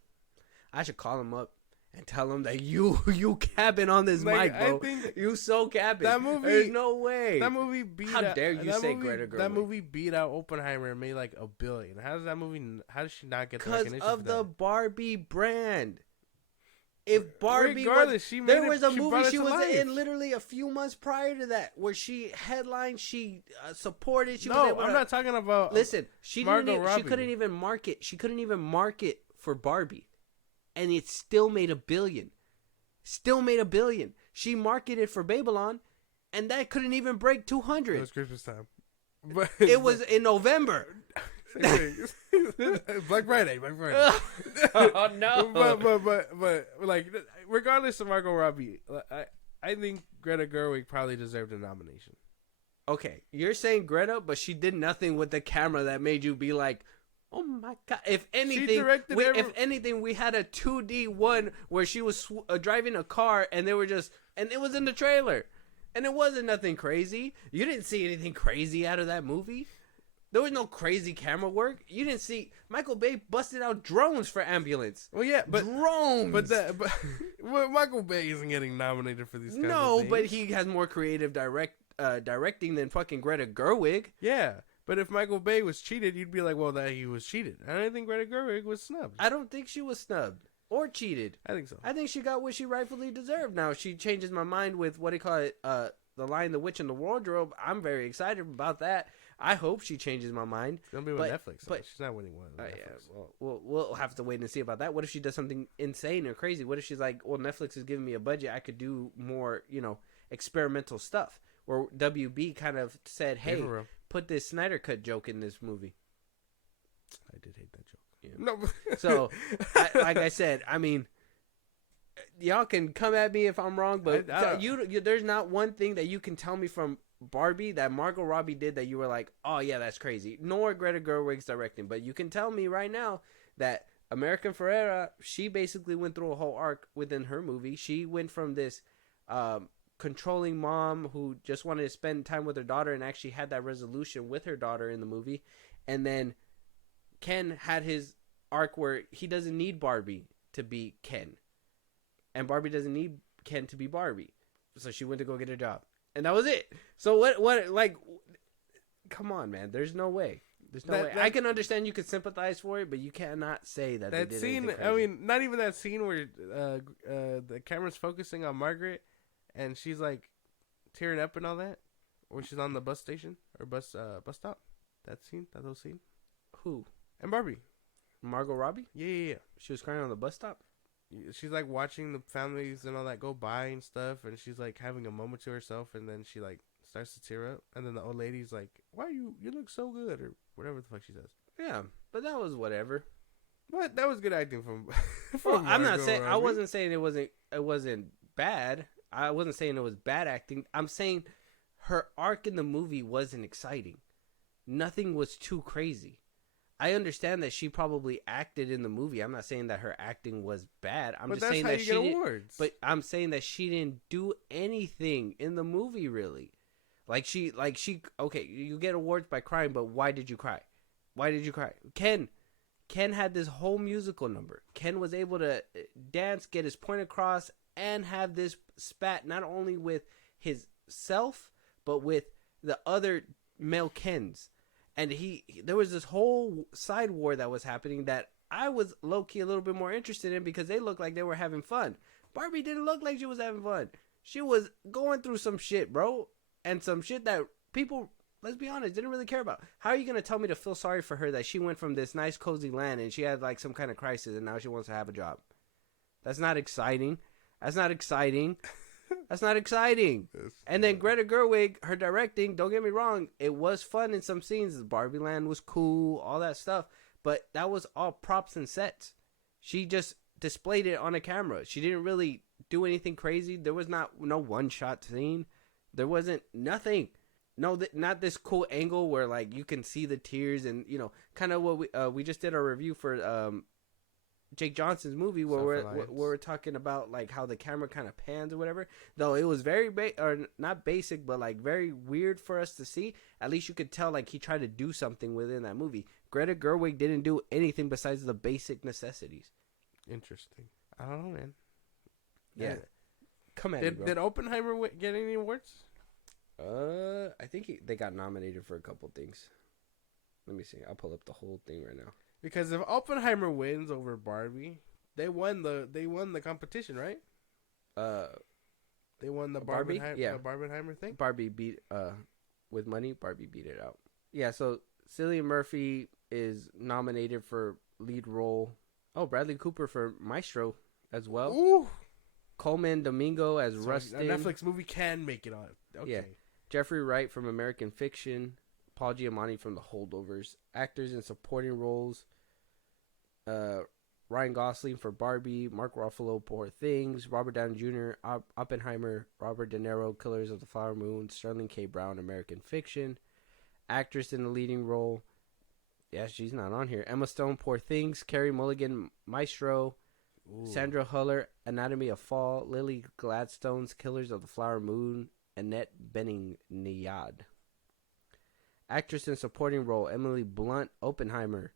I should call him up and tell him that you capping on this mic, bro. You so capping. That movie. There's no way. That movie beat. How dare you say Greta Gerwig? That movie beat out Oppenheimer and made like $1 billion. How does she not get the recognition? Because of the Barbie brand. If Barbie there was a movie she was in literally a few months prior to that where she headlined, she supported. I'm not talking about. Listen, she couldn't even market. She couldn't even market for Barbie, and it still made $1 billion. Still made $1 billion. She marketed for Babylon, and that couldn't even break 200. It was Christmas time. But it was in November. Black Friday. Oh no! But like, regardless of Margot Robbie, I think Greta Gerwig probably deserved a nomination. Okay, you're saying Greta, but she did nothing with the camera that made you be like, "Oh my god!" If anything, we had a 2D one where she was driving a car, and they were and it was in the trailer, and it wasn't nothing crazy. You didn't see anything crazy out of that movie. There was no crazy camera work. You didn't see Michael Bay busted out drones for Ambulance. Well, yeah, but drones. But Michael Bay isn't getting nominated for these kinds of things. No, but he has more creative directing than fucking Greta Gerwig. Yeah, but if Michael Bay was cheated, you'd be like, well, that he was cheated. And I think Greta Gerwig was snubbed. I don't think she was snubbed. or cheated. I think so. I think she got what she rightfully deserved. Now, if she changes my mind with, what do you call it, The Lion, the Witch, and the Wardrobe, I'm very excited about that. I hope she changes my mind. It's going to be with Netflix. But she's not winning one. Yeah, we'll have to wait and see about that. What if she does something insane or crazy? What if she's like, well, Netflix is giving me a budget. I could do more, experimental stuff. Where WB kind of said, hey, put this Snyder Cut joke in this movie. I did hate that joke. Yeah. No. So, like I said, I mean, y'all can come at me if I'm wrong, but there's not one thing that you can tell me from Barbie that Margot Robbie did that you were like, oh yeah, that's crazy. Nor Greta Gerwig's directing, but you can tell me right now that American Ferrera, she basically went through a whole arc within her movie. She went from this controlling mom who just wanted to spend time with her daughter and actually had that resolution with her daughter in the movie, and then Ken had his arc where he doesn't need Barbie to be Ken, and Barbie doesn't need Ken to be Barbie, so she went to go get a job. And that was it. So what, like, come on, man. There's no way. There's no way. I can understand you could sympathize for it, but you cannot say that they did scene, I mean, not even that scene where the camera's focusing on Margaret and she's, like, tearing up and all that, where she's on the bus station or bus stop. That whole scene. Who? And Barbie. Margot Robbie? Yeah. She was crying on the bus stop? She's like watching the families and all that go by and stuff, and she's like having a moment to herself, and then she like starts to tear up, and then the old lady's like, "Why you look so good?" or whatever the fuck she says. Yeah, but that was whatever. But that was good acting from. Well, I'm not saying I wasn't saying it wasn't bad. I wasn't saying it was bad acting. I'm saying her arc in the movie wasn't exciting. Nothing was too crazy. I understand that she probably acted in the movie. I'm not saying that her acting was bad. I'm just saying that she didn't. But I'm saying that she didn't do anything in the movie really. Like she. Okay, you get awards by crying, but why did you cry? Why did you cry? Ken had this whole musical number. Ken was able to dance, get his point across, and have this spat not only with his self, but with the other male Kens. And there was this whole side war that was happening that I was low-key a little bit more interested in because they looked like they were having fun. Barbie didn't look like she was having fun. She was going through some shit, bro. And some shit that people, let's be honest, didn't really care about. How are you going to tell me to feel sorry for her that she went from this nice, cozy land and she had like some kind of crisis and now she wants to have a job? That's not exciting. That's not exciting. That's not exciting. And then Greta Gerwig, her directing, don't get me wrong, it was fun in some scenes. Barbie Land was cool, all that stuff. But that was all props and sets. She just displayed it on a camera. She didn't really do anything crazy. There was no one-shot scene. There wasn't nothing. No, not this cool angle where like you can see the tears and, kind of what we just did our review for Jake Johnson's movie where we're talking about like how the camera kind of pans or whatever. Though it was very not basic, but like very weird for us to see. At least you could tell like he tried to do something within that movie. Greta Gerwig didn't do anything besides the basic necessities. Interesting. I don't know, man. Yeah. Come at me, bro. Did Oppenheimer get any awards? I think they got nominated for a couple things. Let me see. I'll pull up the whole thing right now. Because if Oppenheimer wins over Barbie, they won the competition, right? They won the Barbie, the Barbenheimer thing. Barbie beat with money. Barbie beat it out. Yeah. So Cillian Murphy is nominated for lead role. Oh, Bradley Cooper for Maestro as well. Ooh. Coleman Domingo as Rustin. A Netflix movie can make it on. Okay. Yeah. Jeffrey Wright from American Fiction. Paul Giamatti from The Holdovers. Actors in supporting roles. Ryan Gosling for Barbie, Mark Ruffalo, Poor Things, Robert Downey Jr., Oppenheimer, Robert De Niro, Killers of the Flower Moon, Sterling K. Brown, American Fiction. Actress in the leading role. Yeah, she's not on here. Emma Stone, Poor Things, Carey Mulligan, Maestro, ooh. Sandra Huller, Anatomy of Fall, Lily Gladstone's Killers of the Flower Moon, Annette Bening Niyad. Actress in supporting role, Emily Blunt, Oppenheimer,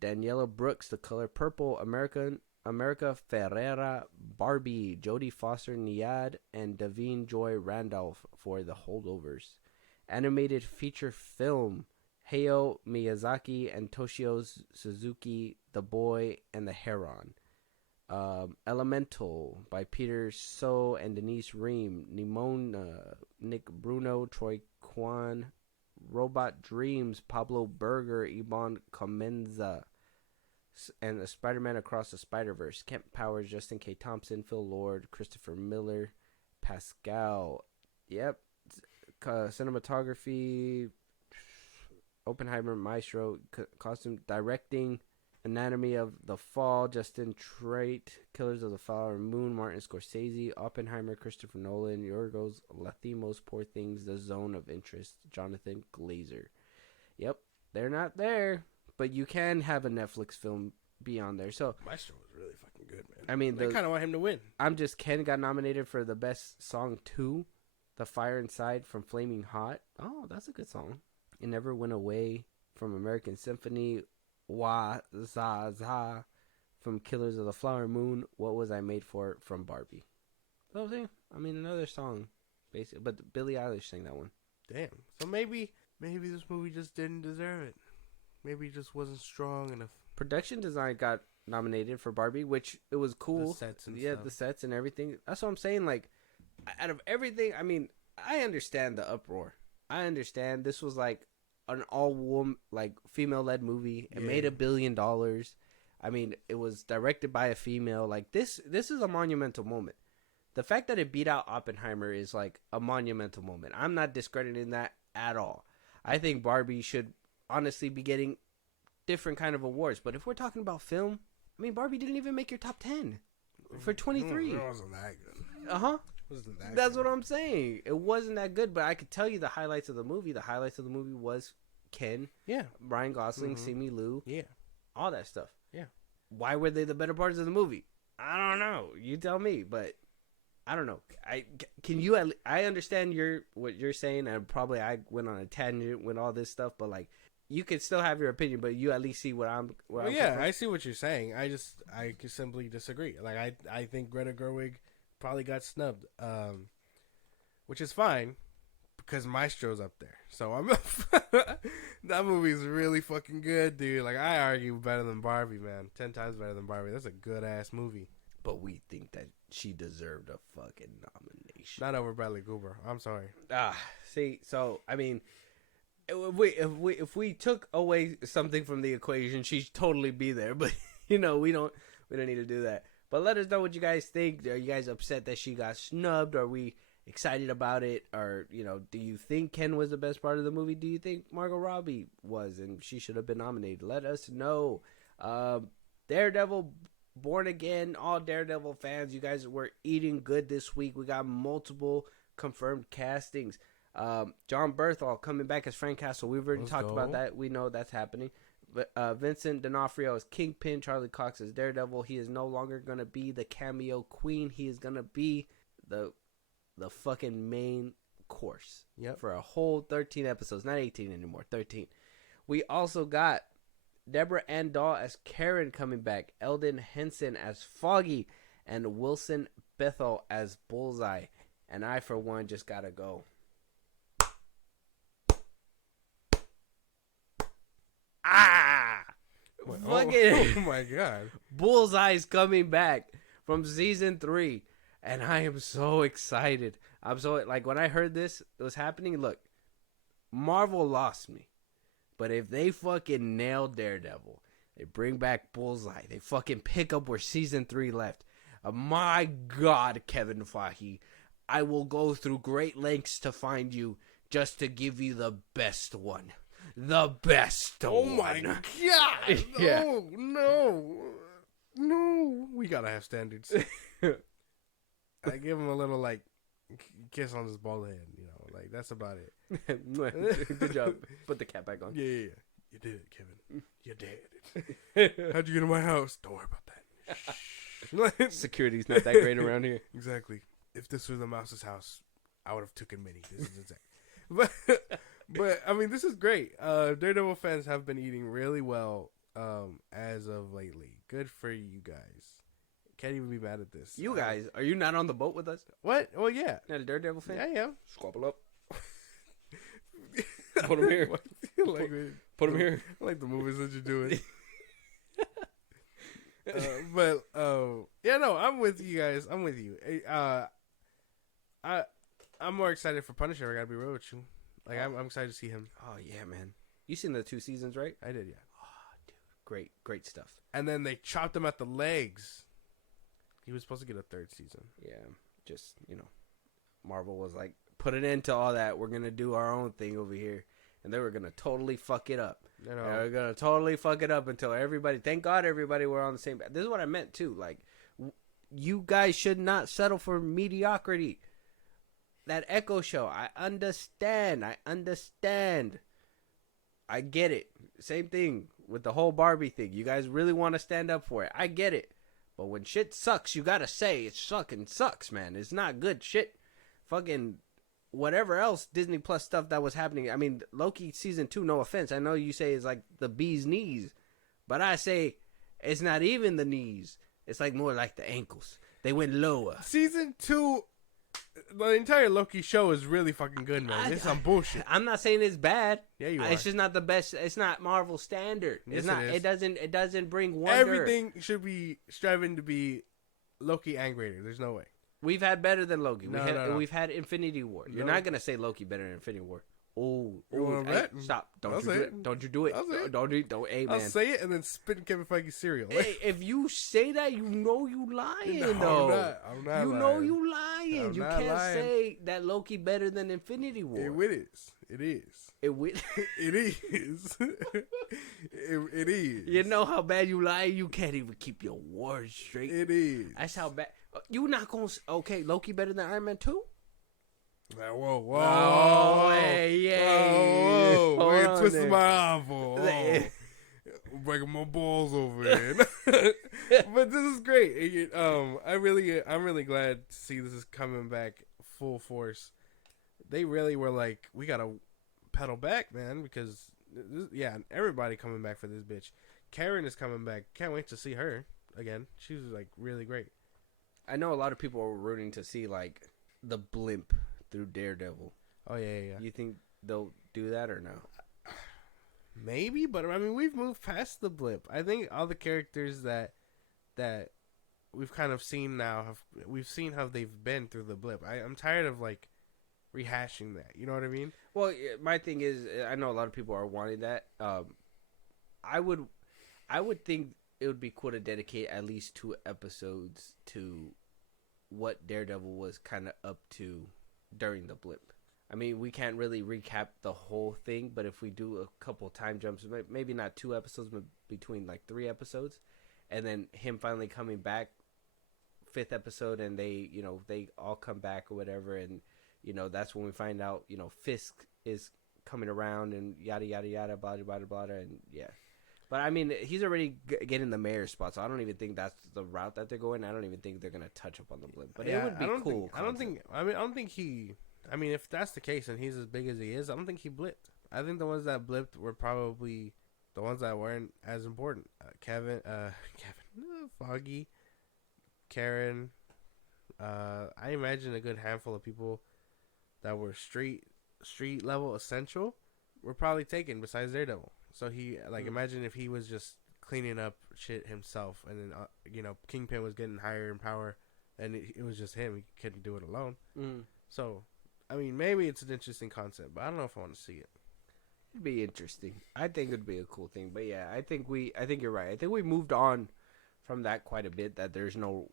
Daniela Brooks, The Color Purple, America Ferrera, Barbie, Jodie Foster Niad, and Davine Joy Randolph for The Holdovers. Animated feature film, Hayao Miyazaki and Toshio Suzuki, The Boy and the Heron. Elemental by Peter So and Denise Ream. Nimona, Nick Bruno, Troy Kwan. Robot Dreams, Pablo Berger, Iban Comenza. And Spider-Man Across the Spider-Verse. Kent Powers, Justin K. Thompson, Phil Lord, Christopher Miller, Pascal. Yep. Cinematography, Oppenheimer, Maestro, costume directing, Anatomy of the Fall, Justin Trait, Killers of the Flower Moon, Martin Scorsese, Oppenheimer, Christopher Nolan, Yorgos Lanthimos, Poor Things, The Zone of Interest, Jonathan Glazer. Yep, they're not there, but you can have a Netflix film be on there. So Maestro was really fucking good, man. I mean, I kind of want him to win. Ken got nominated for the best song 2, The Fire Inside from Flaming Hot. Oh, that's a good song. It Never Went Away from American Symphony. Wa Za Za from Killers of the Flower Moon. What Was I Made For from Barbie. So I'm saying, I mean, another song, basically, but Billie Eilish sang that one. Damn. So maybe this movie just didn't deserve it. Maybe it just wasn't strong enough. Production design got nominated for Barbie, which it was cool. The sets and stuff. The sets and everything. That's what I'm saying. Like, out of everything, I mean, I understand the uproar. I understand this was like an all-woman, like, female-led movie. It made $1 billion. I mean, it was directed by a female. Like, this is a monumental moment. The fact that it beat out Oppenheimer is, like, a monumental moment. I'm not discrediting that at all. I think Barbie should honestly be getting different kind of awards. But if we're talking about film, I mean, Barbie didn't even make your top 10 for 23. It wasn't that good. Uh-huh. That's good. what I'm saying. It wasn't that good, but I could tell you the highlights of the movie. The highlights of the movie was Ken. Yeah. Ryan Gosling, Simu Liu. Yeah. All that stuff. Yeah. Why were they the better parts of the movie? I don't know. You tell me, but I don't know. I understand what you're saying, and probably I went on a tangent with all this stuff, but like, you could still have your opinion, but you at least see what I'm. I see what you're saying. I can simply disagree. Like, I think Greta Gerwig probably got snubbed, which is fine because Maestro's up there. So I'm that movie's really fucking good, dude. Like, I argue better than Barbie, man. 10 times better than Barbie. That's a good ass movie. But we think that she deserved a fucking nomination. Not over Bradley Cooper. I'm sorry. See, so I mean, if we took away something from the equation, she'd totally be there. But we don't need to do that. But let us know what you guys think. Are you guys upset that she got snubbed? Are we excited about it? Or do you think Ken was the best part of the movie? Do you think Margot Robbie was and she should have been nominated? Let us know. Daredevil. Born Again, all Daredevil fans, you guys were eating good this week. We got multiple confirmed castings. John Berthal coming back as Frank Castle. We've already talked about that. We know that's happening. But Vincent D'Onofrio as Kingpin, Charlie Cox as Daredevil. He is no longer going to be the cameo queen. He is going to be the fucking main course for a whole 13 episodes. Not 18 anymore, 13. We also got Deborah Ann Dahl as Karen coming back, Eldon Henson as Foggy, and Wilson Bethel as Bullseye. And I, for one, just gotta go. Oh my god. Bullseye's coming back from season 3. And I am so excited. I'm so, like, when I heard this was happening, look, Marvel lost me. But if they fucking nail Daredevil, they bring back Bullseye, they fucking pick up where season 3 left. My God, Kevin Feige, I will go through great lengths to find you just to give you the best one. The best one. Oh my God. Yeah. No. We gotta have standards. I give him a little, like, kiss on his bald head, like, that's about it. Good job. Put the cap back on. Yeah. You did it, Kevin. You did it. How'd you get in my house? Don't worry about that. Security's not that great around here. Exactly. If this was a mouse's house, I would have taken many. This is exact. But I mean, this is great. Daredevil fans have been eating really well as of lately. Good for you guys. Can't even be mad at this. You guys, are you not on the boat with us? What? Well, yeah. Not a Daredevil fan? Yeah, I am. Squabble up. Put him here. Put him here. I like the movies that you're doing. Yeah, no, I'm with you guys. I'm with you. I'm more excited for Punisher. I gotta be real with you. Like, I'm excited to see him. Oh yeah, man. You seen the 2 seasons, right? I did, yeah. Oh, dude, great stuff. And then they chopped him at the legs. He was supposed to get a 3rd season. Yeah, just Marvel was like, put it into all that. We're gonna do our own thing over here, and they were gonna totally fuck it up. They were gonna totally fuck it up until everybody. Thank God, everybody were on the same. This is what I meant too. Like, you guys should not settle for mediocrity. That Echo show, I understand. I get it. Same thing with the whole Barbie thing. You guys really want to stand up for it. I get it. But when shit sucks, you gotta say it fucking sucks, man. It's not good shit. Fucking whatever else Disney Plus stuff that was happening. I mean, Loki season 2, no offense. I know you say it's like the bee's knees. But I say it's not even the knees. It's like more like the ankles. They went lower. Season 2... The entire Loki show is really fucking good, man. It's some bullshit. I'm not saying it's bad. Yeah, you are. It's just not the best. It's not Marvel standard. Yes, it's not. It It doesn't bring wonder. Everything should be striving to be Loki and greater. There's no way. We've had better than Loki. No. We've had Infinity War. You're not gonna say Loki better than Infinity War. Hey, stop! Don't you do it? Don't. Hey, man. I'll say it and then spit in Kevin Feige's cereal. Hey, if you say that, you know you lying. No, though. I'm not you lying. know you lying. You can't lying. say that Loki better than Infinity War. It is. It is. It is. You know how bad you lie? You can't even keep your words straight. It is. That's how bad. You not gonna okay? Loki better than Iron Man 2? Whoa! Oh, hey, whoa! Twisting my arm for. Breaking my balls over here. But this is great. I'm really glad to see this is coming back full force. They really were like, we gotta pedal back, man, because everybody coming back for this bitch. Karen is coming back. Can't wait to see her again. She was like really great. I know a lot of people are rooting to see like the blimp through Daredevil. Oh yeah. You think they'll do that or no? Maybe, but I mean, we've moved past the blip. I think all the characters that we've kind of seen now we've seen how they've been through the blip. I'm tired of like rehashing that. You know what I mean? Well, my thing is, I know a lot of people are wanting that. I would think it would be cool to dedicate at least 2 episodes to what Daredevil was kind of up to during the blip. I mean, we can't really recap the whole thing, but if we do a couple time jumps, maybe not 2 episodes, but between like 3 episodes, and then him finally coming back, 5th episode, and they all come back or whatever, and that's when we find out Fisk is coming around and yada yada yada, blah blah blah blah, and yeah. But I mean, he's already getting the mayor's spot, so I don't even think that's the route that they're going. I don't even think they're gonna touch up on the blip. But it would be cool. I don't think he. I mean, if that's the case and he's as big as he is, I don't think he blipped. I think the ones that blipped were probably the ones that weren't as important. Kevin, Foggy, Karen. I imagine a good handful of people that were street level essential were probably taken besides Daredevil. So he imagine if he was just cleaning up shit himself, and then Kingpin was getting higher in power, and it was just him. He couldn't do it alone. So I mean, maybe it's an interesting concept, but I don't know if I want to see it. It'd be interesting. I think it'd be a cool thing. But yeah, I think you're right. I think we moved on from that quite a bit. That there's no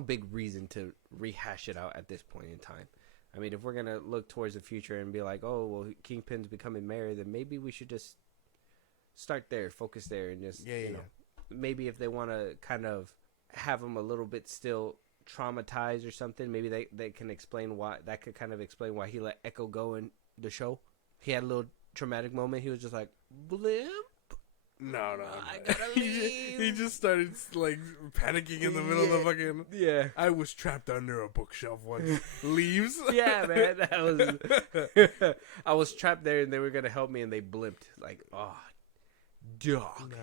big reason to rehash it out at this point in time. I mean, if we're gonna look towards the future and be like, oh well, Kingpin's becoming mayor, then maybe we should just start there, focus there, and just maybe if they want to kind of have him a little bit still traumatized or something, maybe they can explain why. That could kind of explain why he let Echo go in the show. He had a little traumatic moment. He was just like, blimp. No. I gotta leave. He just started like panicking in the middle of the fucking. Yeah. I was trapped under a bookshelf once. Leaves. Yeah, man. I was trapped there, and they were gonna help me, and they blimped. Like, oh, dog.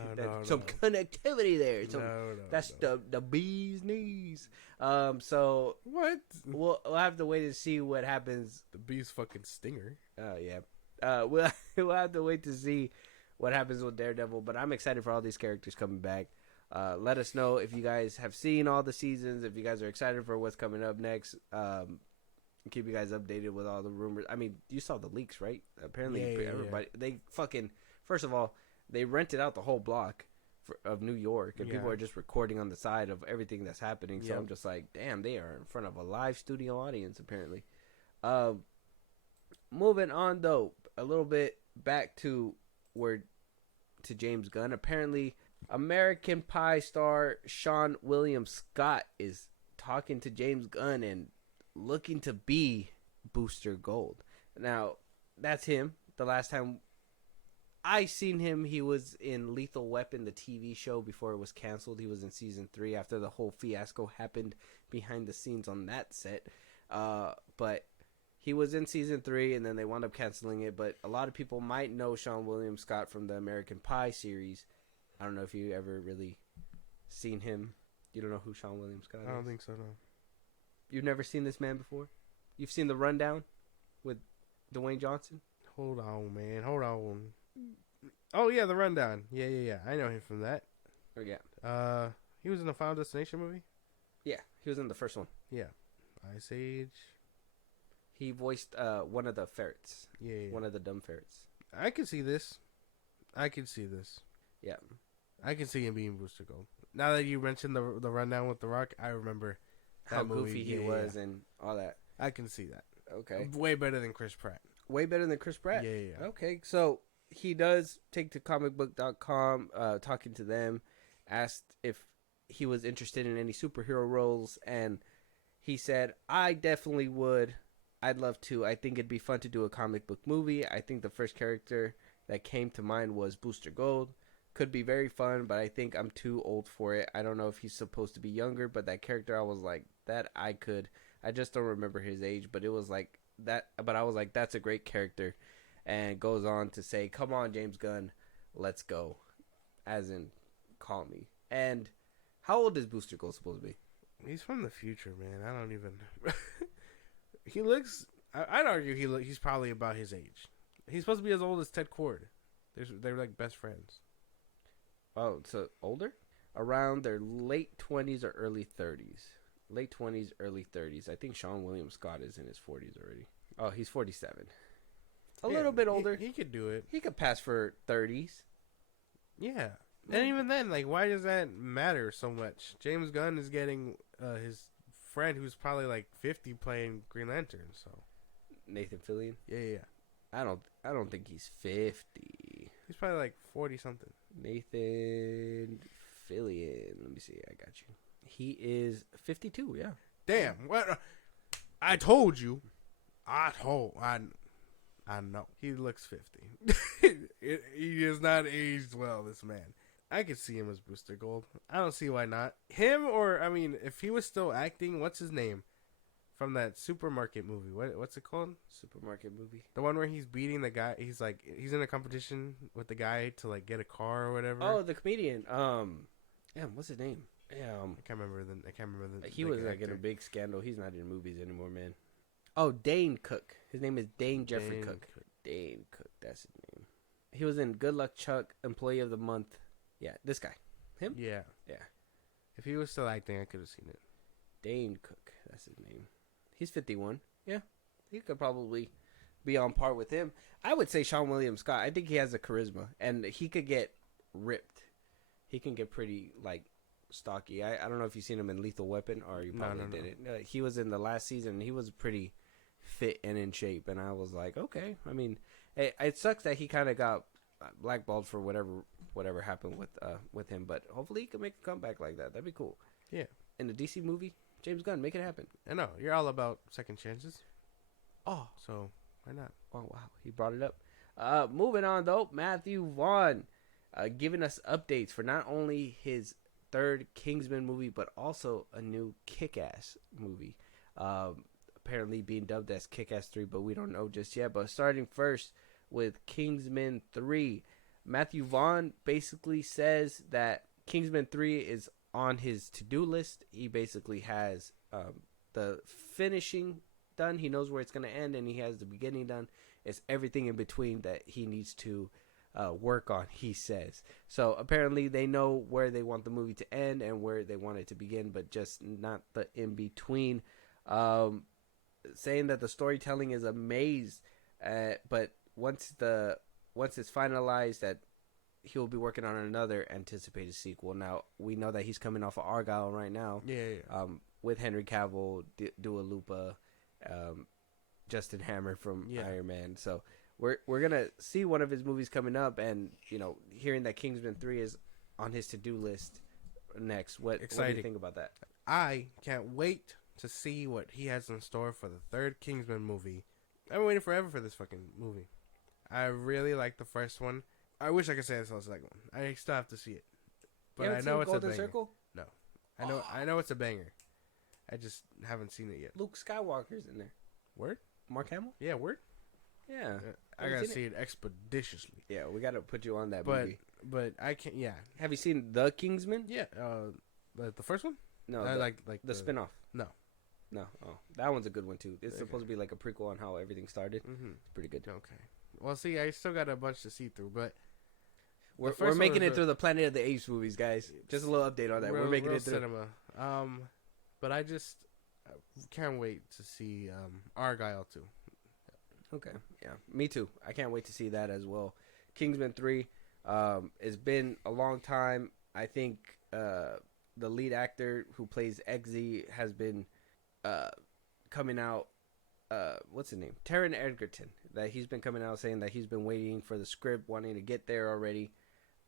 Some connectivity there. That's the bee's knees. So what? We'll have to wait and see what happens. The bee's fucking stinger. Oh yeah. We'll have to wait to see what happens with Daredevil, but I'm excited for all these characters coming back. Let us know if you guys have seen all the seasons, if you guys are excited for what's coming up next. Keep you guys updated with all the rumors. I mean, you saw the leaks, right? Apparently, everybody they fucking first of all they rented out the whole block of New York, and people are just recording on the side of everything that's happening. So I'm just like, damn, they are in front of a live studio audience apparently. Moving on though, a little bit back to James Gunn. Apparently, American Pie star Sean William Scott is talking to James Gunn and looking to be Booster Gold. Now, that's him. The last time I seen him, he was in Lethal Weapon, the TV show, before it was canceled. He was in season 3 after the whole fiasco happened behind the scenes on that set. But he was in season 3, and then they wound up canceling it. But a lot of people might know Sean William Scott from the American Pie series. I don't know if you ever really seen him. You don't know who Sean William Scott is? I don't think so, no. You've never seen this man before? You've seen The Rundown with Dwayne Johnson? Hold on, man. Hold on. Oh, yeah, The Rundown. Yeah. I know him from that. Oh, yeah. He was in the Final Destination movie? Yeah, he was in the first one. Yeah. Ice Age. He voiced one of the ferrets. Yeah. One of the dumb ferrets. I can see this. Yeah. I can see him being Booster Gold. Now that you mentioned the Rundown with The Rock, I remember how goofy he was and all that. I can see that. Okay. Way better than Chris Pratt. Way better than Chris Pratt? Yeah. Okay, so he does take to comicbook.com, talking to them, asked if he was interested in any superhero roles, and he said, I definitely would. I'd love to. I think it'd be fun to do a comic book movie. I think the first character that came to mind was Booster Gold. Could be very fun, but I think I'm too old for it. I don't know if he's supposed to be younger, but that character, I was like, that I could. I just don't remember his age, but it was like that. But I was like, that's a great character. And goes on to say, come on, James Gunn, let's go. As in, call me. And how old is Booster Gold supposed to be? He's from the future, man. I don't even... He looks... I'd argue he's probably about his age. He's supposed to be as old as Ted Cord. They're like best friends. Oh, so older? Around their late 20s or early 30s. Late 20s, early 30s. I think Sean William Scott is in his 40s already. Oh, he's 47. A little bit older. He could do it. He could pass for 30s. Yeah. And even then, like, why does that matter so much? James Gunn is getting his friend who's probably like 50 playing Green Lantern, so. Nathan Fillion? Yeah. I don't think he's 50. He's probably like 40 something. Nathan Fillion. Let me see. I got you. He is 52, yeah. Damn. What? I told you. I know. He looks 50. He is not aged well, this man. I could see him as Booster Gold. I don't see why not. Him or, I mean, if he was still acting, what's his name? From that supermarket movie. What's it called? Supermarket movie? The one where he's beating the guy. He's in a competition with the guy to like get a car or whatever. Oh, the comedian. Damn, what's his name? I can't remember the He was like in a big scandal. He's not in movies anymore, man. Oh, Dane Cook. His name is Dane Jeffrey Cook. Dane Cook, that's his name. He was in Good Luck Chuck, Employee of the Month. Yeah, this guy. Him? Yeah. If he was still acting, I could have seen it. Dane Cook, that's his name. He's 51. Yeah, he could probably be on par with him. I would say Sean William Scott. I think he has the charisma, and he could get ripped. He can get pretty, like, stocky. I don't know if you've seen him in Lethal Weapon, or you probably didn't. He was in the last season, and he was pretty fit and in shape, and I was like, okay. I mean, it sucks that he kind of got blackballed for whatever happened with him, but hopefully he can make a comeback like that. That'd be cool. Yeah. In the DC movie, James Gunn, make it happen. I know. You're all about second chances. Oh. So, why not? Oh, wow. He brought it up. Moving on, though. Mathew Vaughn giving us updates for not only his third Kingsman movie, but also a new Kick-Ass movie. Apparently being dubbed as Kick-Ass 3, but we don't know just yet. But starting first with Kingsman 3. Mathew Vaughn basically says that Kingsman 3 is on his to-do list. He basically has the finishing done. He knows where it's going to end, and he has the beginning done. It's everything in between that he needs to work on, he says. So apparently they know where they want the movie to end and where they want it to begin, but just not the in between. Saying that the storytelling is a maze, but once it's finalized, that he will be working on another anticipated sequel. Now we know that he's coming off of Argyle right now. Yeah. With Henry Cavill, Dua Lipa, Justin Hammer from Iron Man. So we're gonna see one of his movies coming up, and hearing that Kingsman 3 is on his to-do list next. What do you think about that? I can't wait to see what he has in store for the third Kingsman movie. I've been waiting forever for this fucking movie. I really like the first one. I wish I could say I saw the second one. I still have to see it, but I know it's a banger. Circle? No, I know it's a banger. I just haven't seen it yet. Luke Skywalker's in there. Word? Mark Hamill? Yeah, word. Yeah, I gotta see it expeditiously. Yeah, we gotta put you on that movie. But I can't. Yeah. Have you seen The Kingsman? Yeah. The first one? No, like the spinoff. No. Oh, that one's a good one too. It's supposed to be like a prequel on how everything started. Mm-hmm. It's pretty good. Okay. Well, see, I still got a bunch to see through, but we're making it through the Planet of the Apes movies, guys. Just a little update on that. We're making it through cinema. But I just can't wait to see Argyle too. Okay. Yeah, me too. I can't wait to see that as well. Kingsman 3. It's been a long time. I think the lead actor who plays Eggsy has been coming out. What's his name? Taron Egerton. That he's been coming out saying that he's been waiting for the script, wanting to get there already.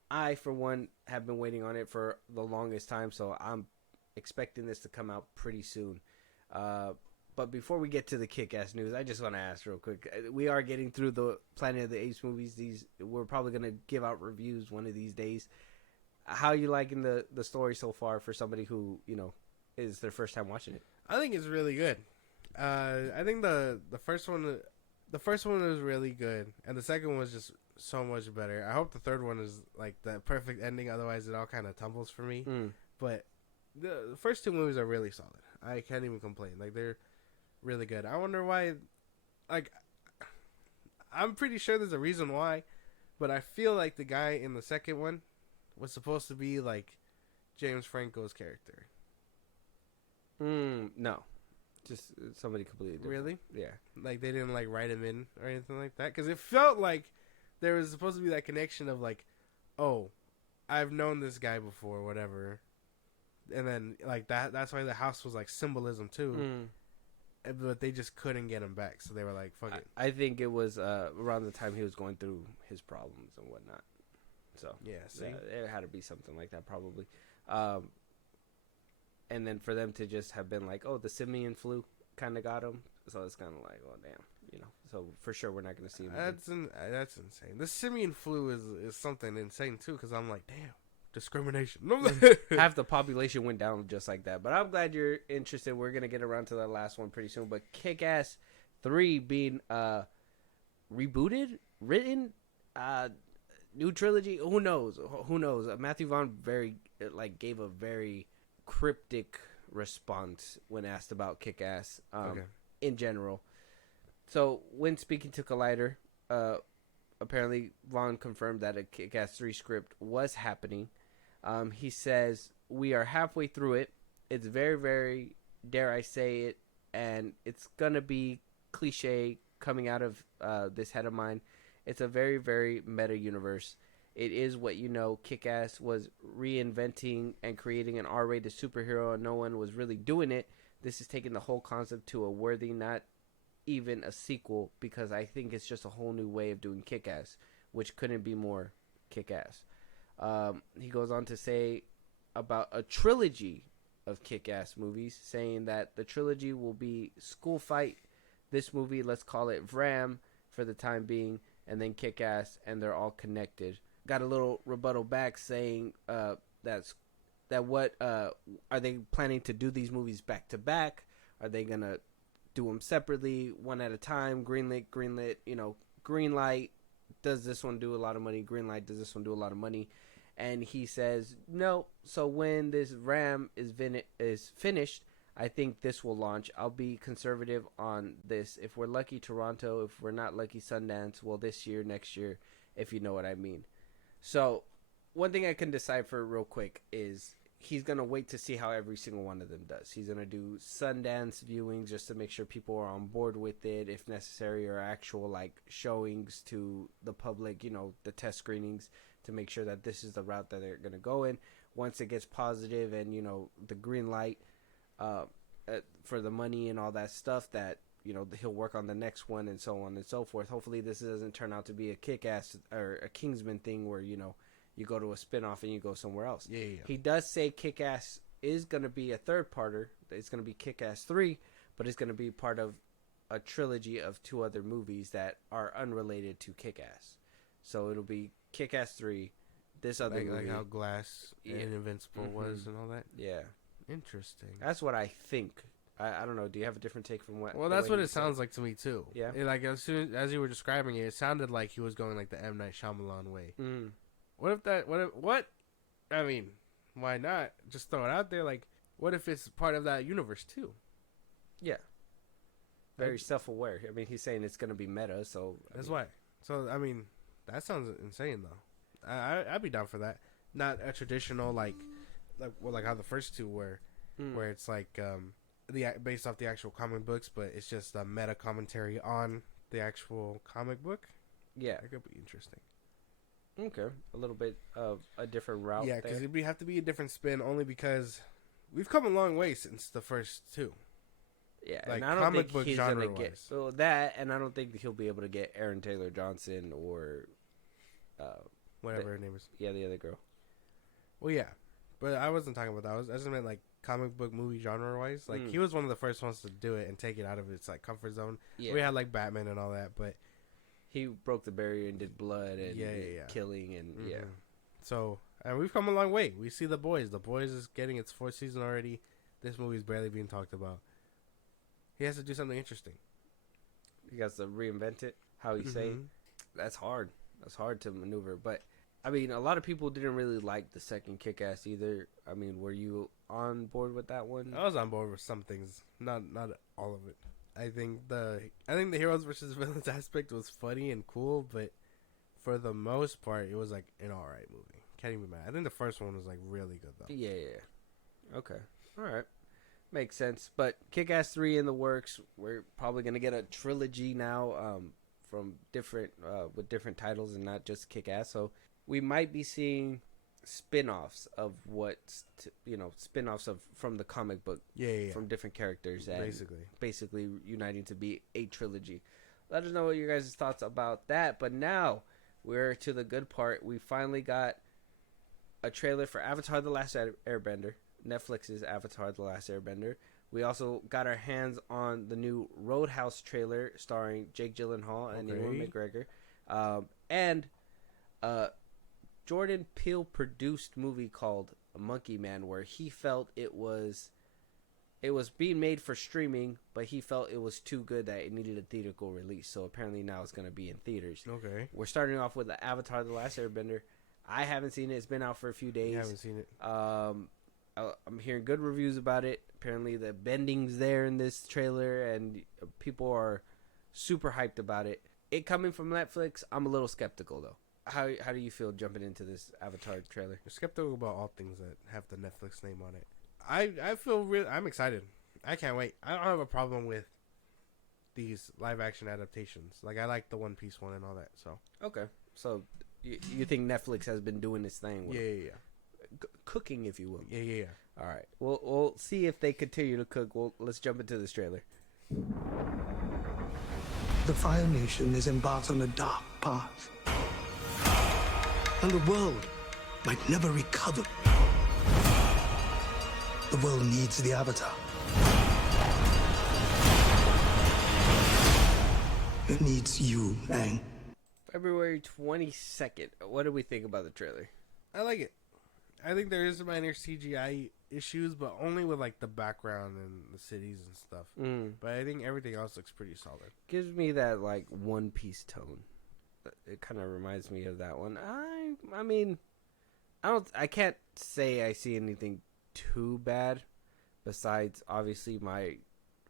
I, for one, have been waiting on it for the longest time, so I'm expecting this to come out pretty soon. But before we get to the kick-ass news, I just want to ask real quick. We are getting through the Planet of the Apes movies. We're probably going to give out reviews one of these days. How are you liking the story so far for somebody who, is their first time watching it? I think it's really good. I think the first one was really good, and the second one was just so much better. I hope the third one is like the perfect ending. Otherwise, it all kind of tumbles for me. But the first two movies are really solid. I can't even complain. Like, they're really good. I wonder why. Like, I'm pretty sure there's a reason why, but I feel like the guy in the second one was supposed to be like James Franco's character. No. Just somebody completely different. Really? Yeah. Like, they didn't, like, write him in or anything like that? Because it felt like there was supposed to be that connection of, like, oh, I've known this guy before, whatever. And then, like, that's why the house was, like, symbolism, too. But they just couldn't get him back, so they were like, fuck it. I think it was around the time he was going through his problems and whatnot. So, yeah, see? It had to be something like that, probably. And then for them to just have been like, oh, the simian flu kind of got him. So it's kind of like, oh, damn. So for sure we're not going to see him. That's insane. The simian flu is something insane, too, because I'm like, damn, discrimination. Half the population went down just like that. But I'm glad you're interested. We're going to get around to the last one pretty soon. But Kick-Ass 3 being rebooted, written, new trilogy. Who knows? Mathew Vaughn gave a very cryptic response when asked about Kick-Ass in general. So when speaking to Collider, apparently Vaughn confirmed that a Kick-Ass 3 script was happening. He says, we are halfway through it. It's very, very, dare I say it, and it's going to be cliche coming out of this head of mine. It's a very, very meta universe. It is what Kick-Ass was reinventing and creating an R-rated superhero, and no one was really doing it. This is taking the whole concept to a worthy, not even a sequel, because I think it's just a whole new way of doing Kick-Ass, which couldn't be more Kick-Ass. He goes on to say about a trilogy of Kick-Ass movies, saying that the trilogy will be School Fight, this movie, let's call it Vram for the time being, and then Kick-Ass, and they're all connected. Got a little rebuttal back saying that what are they planning to do these movies back to back? Are they gonna do them separately, one at a time? Greenlit, green light. Does this one do a lot of money? Green light. Does this one do a lot of money? And he says no. So when this Ram is finished, I think this will launch. I'll be conservative on this. If we're lucky, Toronto. If we're not lucky, Sundance. Well, this year, next year. if you know what I mean. So one thing I can decipher real quick is he's going to wait to see how every single one of them does. He's going to do Sundance viewings just to make sure people are on board with it, if necessary, or actual like showings to the public, you know, the test screenings to make sure that this is the route that they're going to go in. Once it gets positive and, you know, the green light for the money and all that stuff, that, you know, he'll work on the next one and so on and so forth. Hopefully this doesn't turn out to be a kick-ass or a Kingsman thing where, you know, you go to a spinoff and you go somewhere else. Yeah. He does say Kick-Ass is going to be a third-parter. It's going to be Kick-Ass 3, but it's going to be part of a trilogy of 2 other movies that are unrelated to Kick-Ass. So it'll be Kick-Ass 3, this other movie. Like how Glass and Invincible was and all that? Yeah. Interesting. That's what I think. I don't know. Do you have a different take from what? Well, that's what it sounds like to me, too. Yeah. Like, as soon as you were describing it, it sounded like he was going like the M. Night Shyamalan way. What? I mean, why not? Just throw it out there. Like, what if it's part of that universe too? Yeah. Very self-aware. I mean, he's saying it's going to be meta, so that's why. So, I mean, that sounds insane though. I'd be down for that. Not a traditional like how the first 2 were, where it's like based off the actual comic books, but it's just a meta commentary on the actual comic book. Yeah, that could be interesting. Okay, a little bit of a different route. Yeah, because it'd have to be a different spin, only because we've come a long way since the first 2. Yeah, like and I don't comic think book he's genre gonna get that, and I don't think he'll be able to get Aaron Taylor Johnson or whatever her name is. Yeah, the other girl. Well, yeah, but I wasn't talking about that. I just meant like comic book movie genre wise. Like he was one of the first ones to do it and take it out of its like comfort zone. Yeah. We had like Batman and all that, but he broke the barrier and did blood and killing and So and we've come a long way. We see The Boys. The Boys is getting its 4th season already. This movie is barely being talked about. He has to do something interesting. He has to reinvent it. How you say? That's hard. That's hard to maneuver. But I mean, a lot of people didn't really like the second Kick-Ass either. I mean, were you on board with that one? I was on board with some things, not all of it. I think the heroes versus villains aspect was funny and cool, but for the most part, it was like an alright movie. Can't even be mad. I think the first one was like really good though. Yeah. Okay. All right. Makes sense. But Kick-Ass 3 in the works. We're probably gonna get a trilogy now, from different with different titles and not just Kick-Ass. So we might be seeing spin-offs of spin-offs of from the comic book, from different characters, and basically uniting to be a trilogy. Let us know what your guys' thoughts about that. But now we're to the good part. We finally got a trailer for Avatar: The Last Airbender, Netflix's Avatar: The Last Airbender. We also got our hands on the new Roadhouse trailer starring Jake Gyllenhaal and Ewan McGregor, and Jordan Peele produced movie called Monkey Man, where he felt it was being made for streaming, but he felt it was too good that it needed a theatrical release. So apparently now it's going to be in theaters. Okay. We're starting off with the Avatar: The Last Airbender. I haven't seen it. It's been out for a few days. I haven't seen it. I'm hearing good reviews about it. Apparently the bending's there in this trailer, and people are super hyped about it. It coming from Netflix, I'm a little skeptical though. How do you feel jumping into this Avatar trailer? I'm skeptical about all things that have the Netflix name on it. I'm excited. I can't wait. I don't have a problem with these live action adaptations. Like I like the One Piece one and all that. So okay, so you think Netflix has been doing this thing? With cooking, if you will. Yeah. All right. We'll see if they continue to cook. Let's jump into this trailer. The Fire Nation is embarked on a dark path, and the world might never recover. The world needs the Avatar. It needs you, Aang. February 22nd. What do we think about the trailer? I like it. I think there is minor CGI issues, but only with like the background and the cities and stuff. But I think everything else looks pretty solid. Gives me that like One Piece tone. It kind of reminds me of that one. I mean, I can't say I see anything too bad, besides obviously my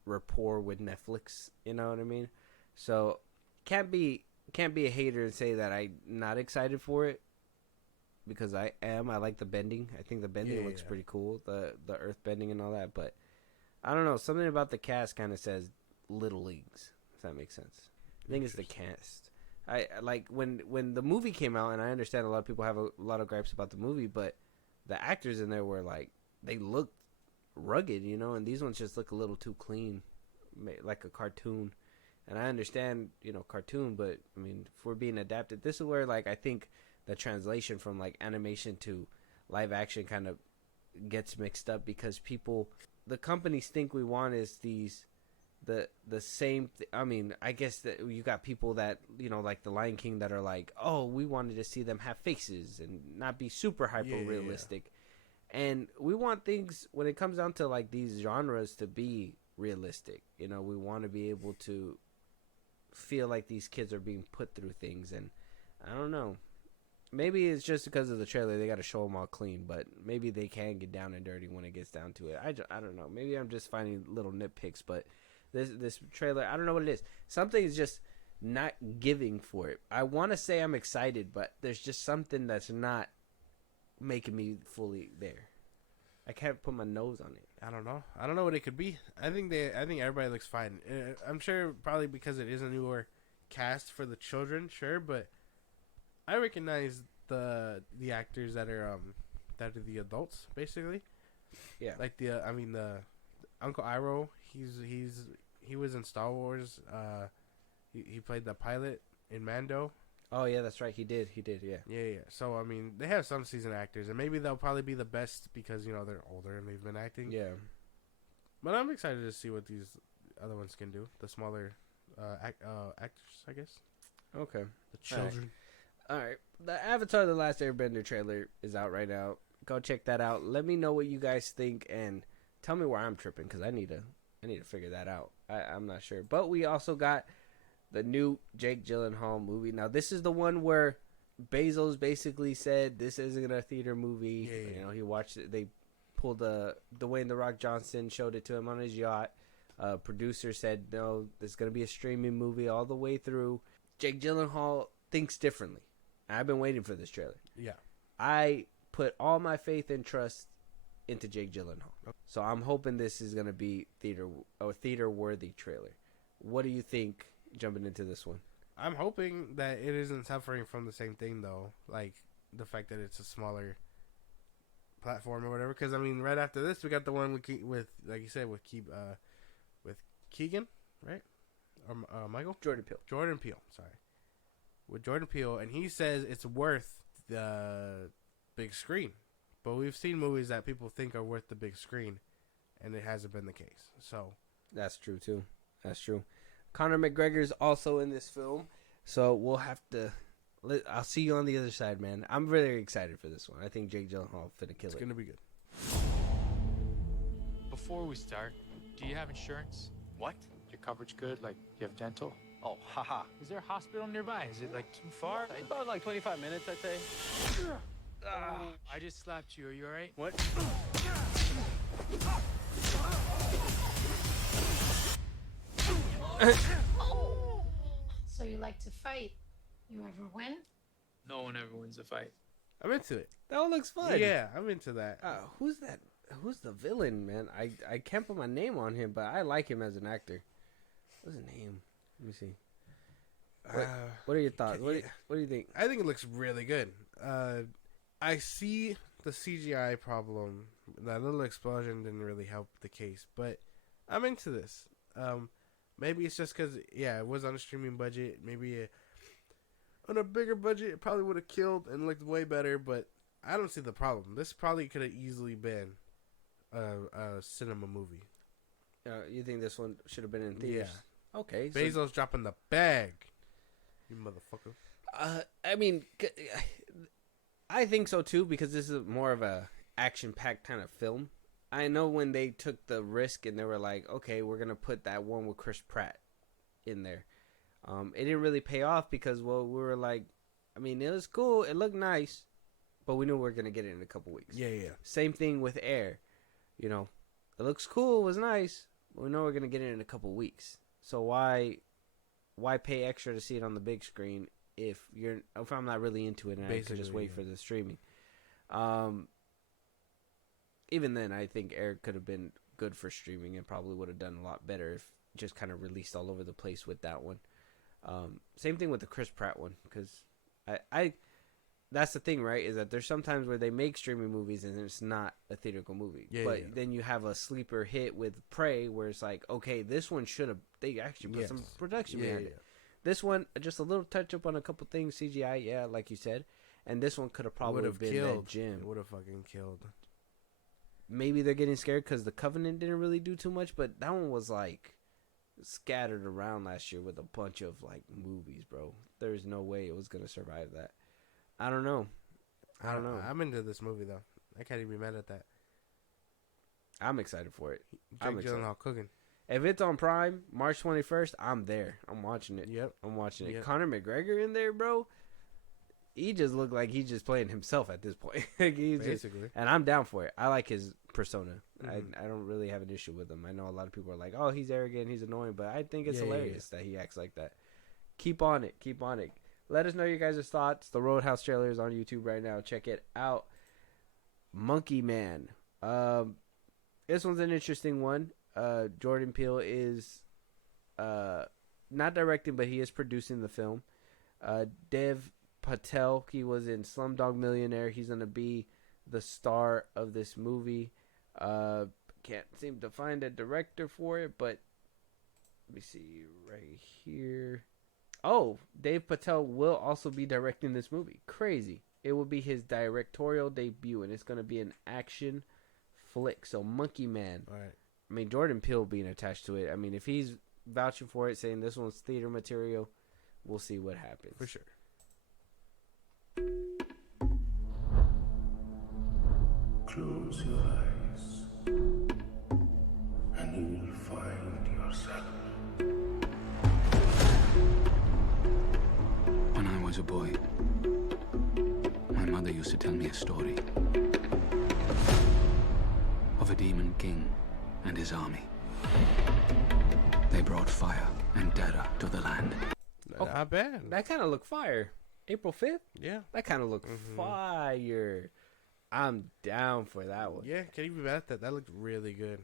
rapport with Netflix. You know what I mean? So can't be can't be a hater and say that I'm not excited for it, because I am. I like the bending. I think the bending looks pretty cool. The earth bending and all that. But I don't know. Something about the cast kind of says Little Leagues. If that makes sense. I think it's the cast. I like when the movie came out, and I understand a lot of people have a lot of gripes about the movie, but the actors in there were like, they looked rugged, you know, and these ones just look a little too clean, like a cartoon. And I understand, you know, cartoon, but I mean, if we're being adapted, this is where, like, I think the translation from like animation to live action kind of gets mixed up, because the companies think we want is the same. I mean, I guess that you got people that, you know, like the Lion King, that are like, oh, we wanted to see them have faces and not be super hyper realistic. And we want things, when it comes down to like these genres, to be realistic. You know, we want to be able to feel like these kids are being put through things. And I don't know, maybe it's just because of the trailer, they got to show them all clean, but maybe they can get down and dirty when it gets down to it. I don't know, maybe I'm just finding little nitpicks, but this trailer, I don't know what it is. Something is just not giving for it. I want to say I'm excited, but there's just something that's not making me fully there. I can't put my nose on it. I don't know what it could be. I think everybody looks fine. I'm sure probably because it is a newer cast for the children, sure, but I recognize the actors that are the adults, basically. Yeah. Like the Uncle Iroh, he was in Star Wars. He played the pilot in Mando. Oh yeah, that's right. He did. Yeah. Yeah. So I mean, they have some seasoned actors, and maybe they'll probably be the best because, you know, they're older and they've been acting. Yeah. But I'm excited to see what these other ones can do. The smaller actors, I guess. Okay. The children. All right. The Avatar: The Last Airbender trailer is out right now. Go check that out. Let me know what you guys think, and tell me where I'm tripping, because I need to figure that out. I'm not sure. But we also got the new Jake Gyllenhaal movie. Now, this is the one where Bezos basically said this isn't a theater movie. Yeah. You know, he watched it. They pulled Dwayne The Rock Johnson, showed it to him on his yacht. Producer said, no, this is going to be a streaming movie all the way through. Jake Gyllenhaal thinks differently. I've been waiting for this trailer. Yeah. I put all my faith and trust into Jake Gyllenhaal. Okay. So I'm hoping this is going to be a theater-worthy trailer. What do you think, jumping into this one? I'm hoping that it isn't suffering from the same thing, though. Like, the fact that it's a smaller platform or whatever. Because, I mean, right after this, we got the one with like you said, with Keegan, right? Or Michael? Jordan Peele, sorry. With Jordan Peele, and he says it's worth the big screen. But we've seen movies that people think are worth the big screen, and it hasn't been the case. So that's true, too. That's true. Conor McGregor's also in this film, so we'll have to. I'll see you on the other side, man. I'm really excited for this one. I think Jake Gyllenhaal finna kill it. It's gonna be good. Before we start, do you have insurance? What? Your coverage good? Like, you have dental? Oh, haha. Is there a hospital nearby? Is it, like, too far? About like 25 minutes, I'd say. I just slapped you. Are you all right? What? So you like to fight? You ever win? No one ever wins a fight. I'm into it. That one looks fun. Yeah, I'm into that. Who's that? Who's the villain, man? I can't put my name on him, but I like him as an actor. What's his name? Let me see. What are your thoughts? What do you think? I think it looks really good. I see the CGI problem. That little explosion didn't really help the case, but I'm into this. Maybe it's just because, it was on a streaming budget. Maybe on a bigger budget, it probably would have killed and looked way better, but I don't see the problem. This probably could have easily been a cinema movie. You think this one should have been in theaters? Yeah. Okay. Bezos dropping the bag. You motherfucker. I mean, I think so too, because this is more of a action-packed kind of film. I know when they took the risk and they were like, okay, we're going to put that one with Chris Pratt in there. It didn't really pay off because, we were like, I mean, it was cool. It looked nice, but we knew we were going to get it in a couple weeks. Yeah. Same thing with Air. You know, it looks cool. It was nice, but we know we're going to get it in a couple weeks. So why why pay extra to see it on the big screen if I'm not really into it and I could just wait for the streaming. Even then, I think Eric could have been good for streaming and probably would have done a lot better if just kind of released all over the place with that one. Same thing with the Chris Pratt one, because I that's the thing, right? Is that there's sometimes where they make streaming movies and it's not a theatrical movie, then you have a sleeper hit with Prey where it's like, okay, this one they actually put some production behind it. This one, just a little touch up on a couple things, CGI, like you said, and this one could have probably been that gym. It would have fucking killed. Maybe they're getting scared because the Covenant didn't really do too much, but that one was like scattered around last year with a bunch of like movies, bro. There's no way it was gonna survive that. I don't know. I'm into this movie though. I can't even be mad at that. I'm excited for it. Jake Gyllenhaal cooking. If it's on Prime, March 21st, I'm there. I'm watching it. Yep. I'm watching it. Yep. Conor McGregor in there, bro. He just looked like he's just playing himself at this point. Basically. And I'm down for it. I like his persona. I don't really have an issue with him. I know a lot of people are like, oh, he's arrogant, he's annoying, but I think it's hilarious that he acts like that. Keep on it. Keep on it. Let us know your guys' thoughts. The Roadhouse trailer is on YouTube right now. Check it out. Monkey Man. This one's an interesting one. Jordan Peele is not directing, but he is producing the film. Dev Patel, he was in Slumdog Millionaire. He's going to be the star of this movie. Can't seem to find a director for it, but let me see right here. Oh, Dev Patel will also be directing this movie. Crazy. It will be his directorial debut, and it's going to be an action flick. So, Monkey Man. All right. I mean, Jordan Peele being attached to it. I mean, if he's vouching for it, saying this one's theater material, we'll see what happens. For sure. Close your eyes, and you will find yourself. When I was a boy, my mother used to tell me a story of a demon king and his army. They brought fire and terror to the land. Not bad. That kind of looked fire. April 5th? Yeah. That kind of looked fire. I'm down for that one. Yeah, can't even be mad at that. That looked really good.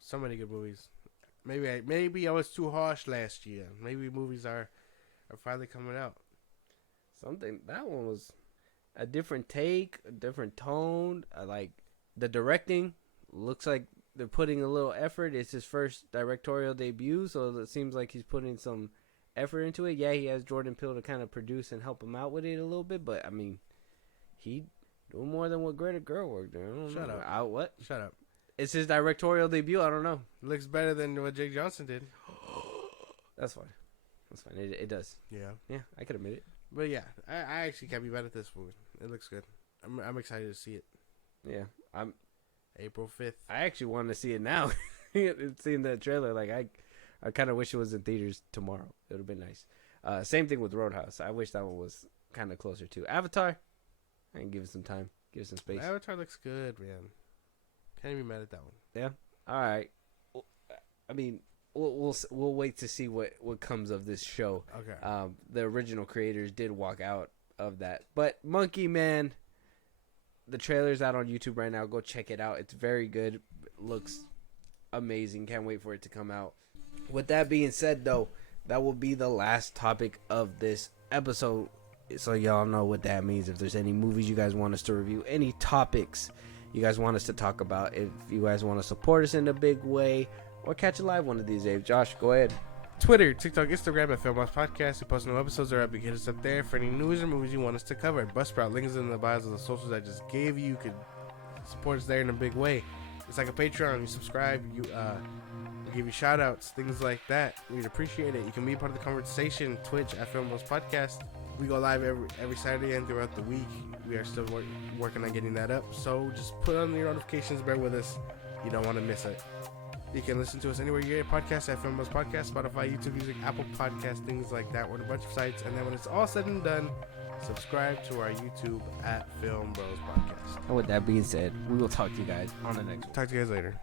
So many good movies. Maybe I was too harsh last year. Maybe movies are finally coming out. That one was a different take, a different tone. I like the directing. Looks like they're putting a little effort. It's his first directorial debut, so it seems like he's putting some effort into it. Yeah, he has Jordan Peele to kind of produce and help him out with it a little bit, but I mean, he doing more than what Greta Gerwig did. Shut up. What? Shut up. It's his directorial debut. I don't know. Looks better than what Jake Johnson did. That's fine. That's fine. It does. Yeah. Yeah, I could admit it. But yeah, I actually can't be mad at this movie. It looks good. I'm excited to see it. Yeah, I'm. April 5th. I actually want to see it now. Seeing the trailer, like I kind of wish it was in theaters tomorrow. It would have been nice. Same thing with Roadhouse. I wish that one was kind of closer to Avatar. I can give it some time, give it some space. Avatar looks good, man. Can't even be mad at that one. Yeah. All right. I mean, we'll wait to see what comes of this show. Okay. The original creators did walk out of that, but Monkey Man, the trailer's out on YouTube right now. Go check it out. It's very good. It looks amazing. Can't wait for it to come out. With that being said, though, that will be the last topic of this episode. So y'all know what that means. If there's any movies you guys want us to review, any topics you guys want us to talk about, if you guys want to support us in a big way or catch a live one of these days, Josh, go ahead. Twitter, TikTok, Instagram at FilmBros Podcast. We post new episodes or hit us up there for any news or movies you want us to cover. Buzzsprout, links in the bios of the socials I just gave you. You could support us there in a big way. It's like a Patreon. You subscribe, we give you shout outs, things like that. We'd appreciate it. You can be part of the conversation. Twitch at FilmBros Podcast. We go live every Saturday and throughout the week. We are still working on getting that up. So just put on your notifications. Bear with us. You don't want to miss it. You can listen to us anywhere you get a podcast at FilmBros Podcast, Spotify, YouTube Music, Apple Podcasts, things like that. We're on a bunch of sites. And then when it's all said and done, subscribe to our YouTube at FilmBros Podcast. And with that being said, we will talk to you guys on the next one. Talk to you guys later.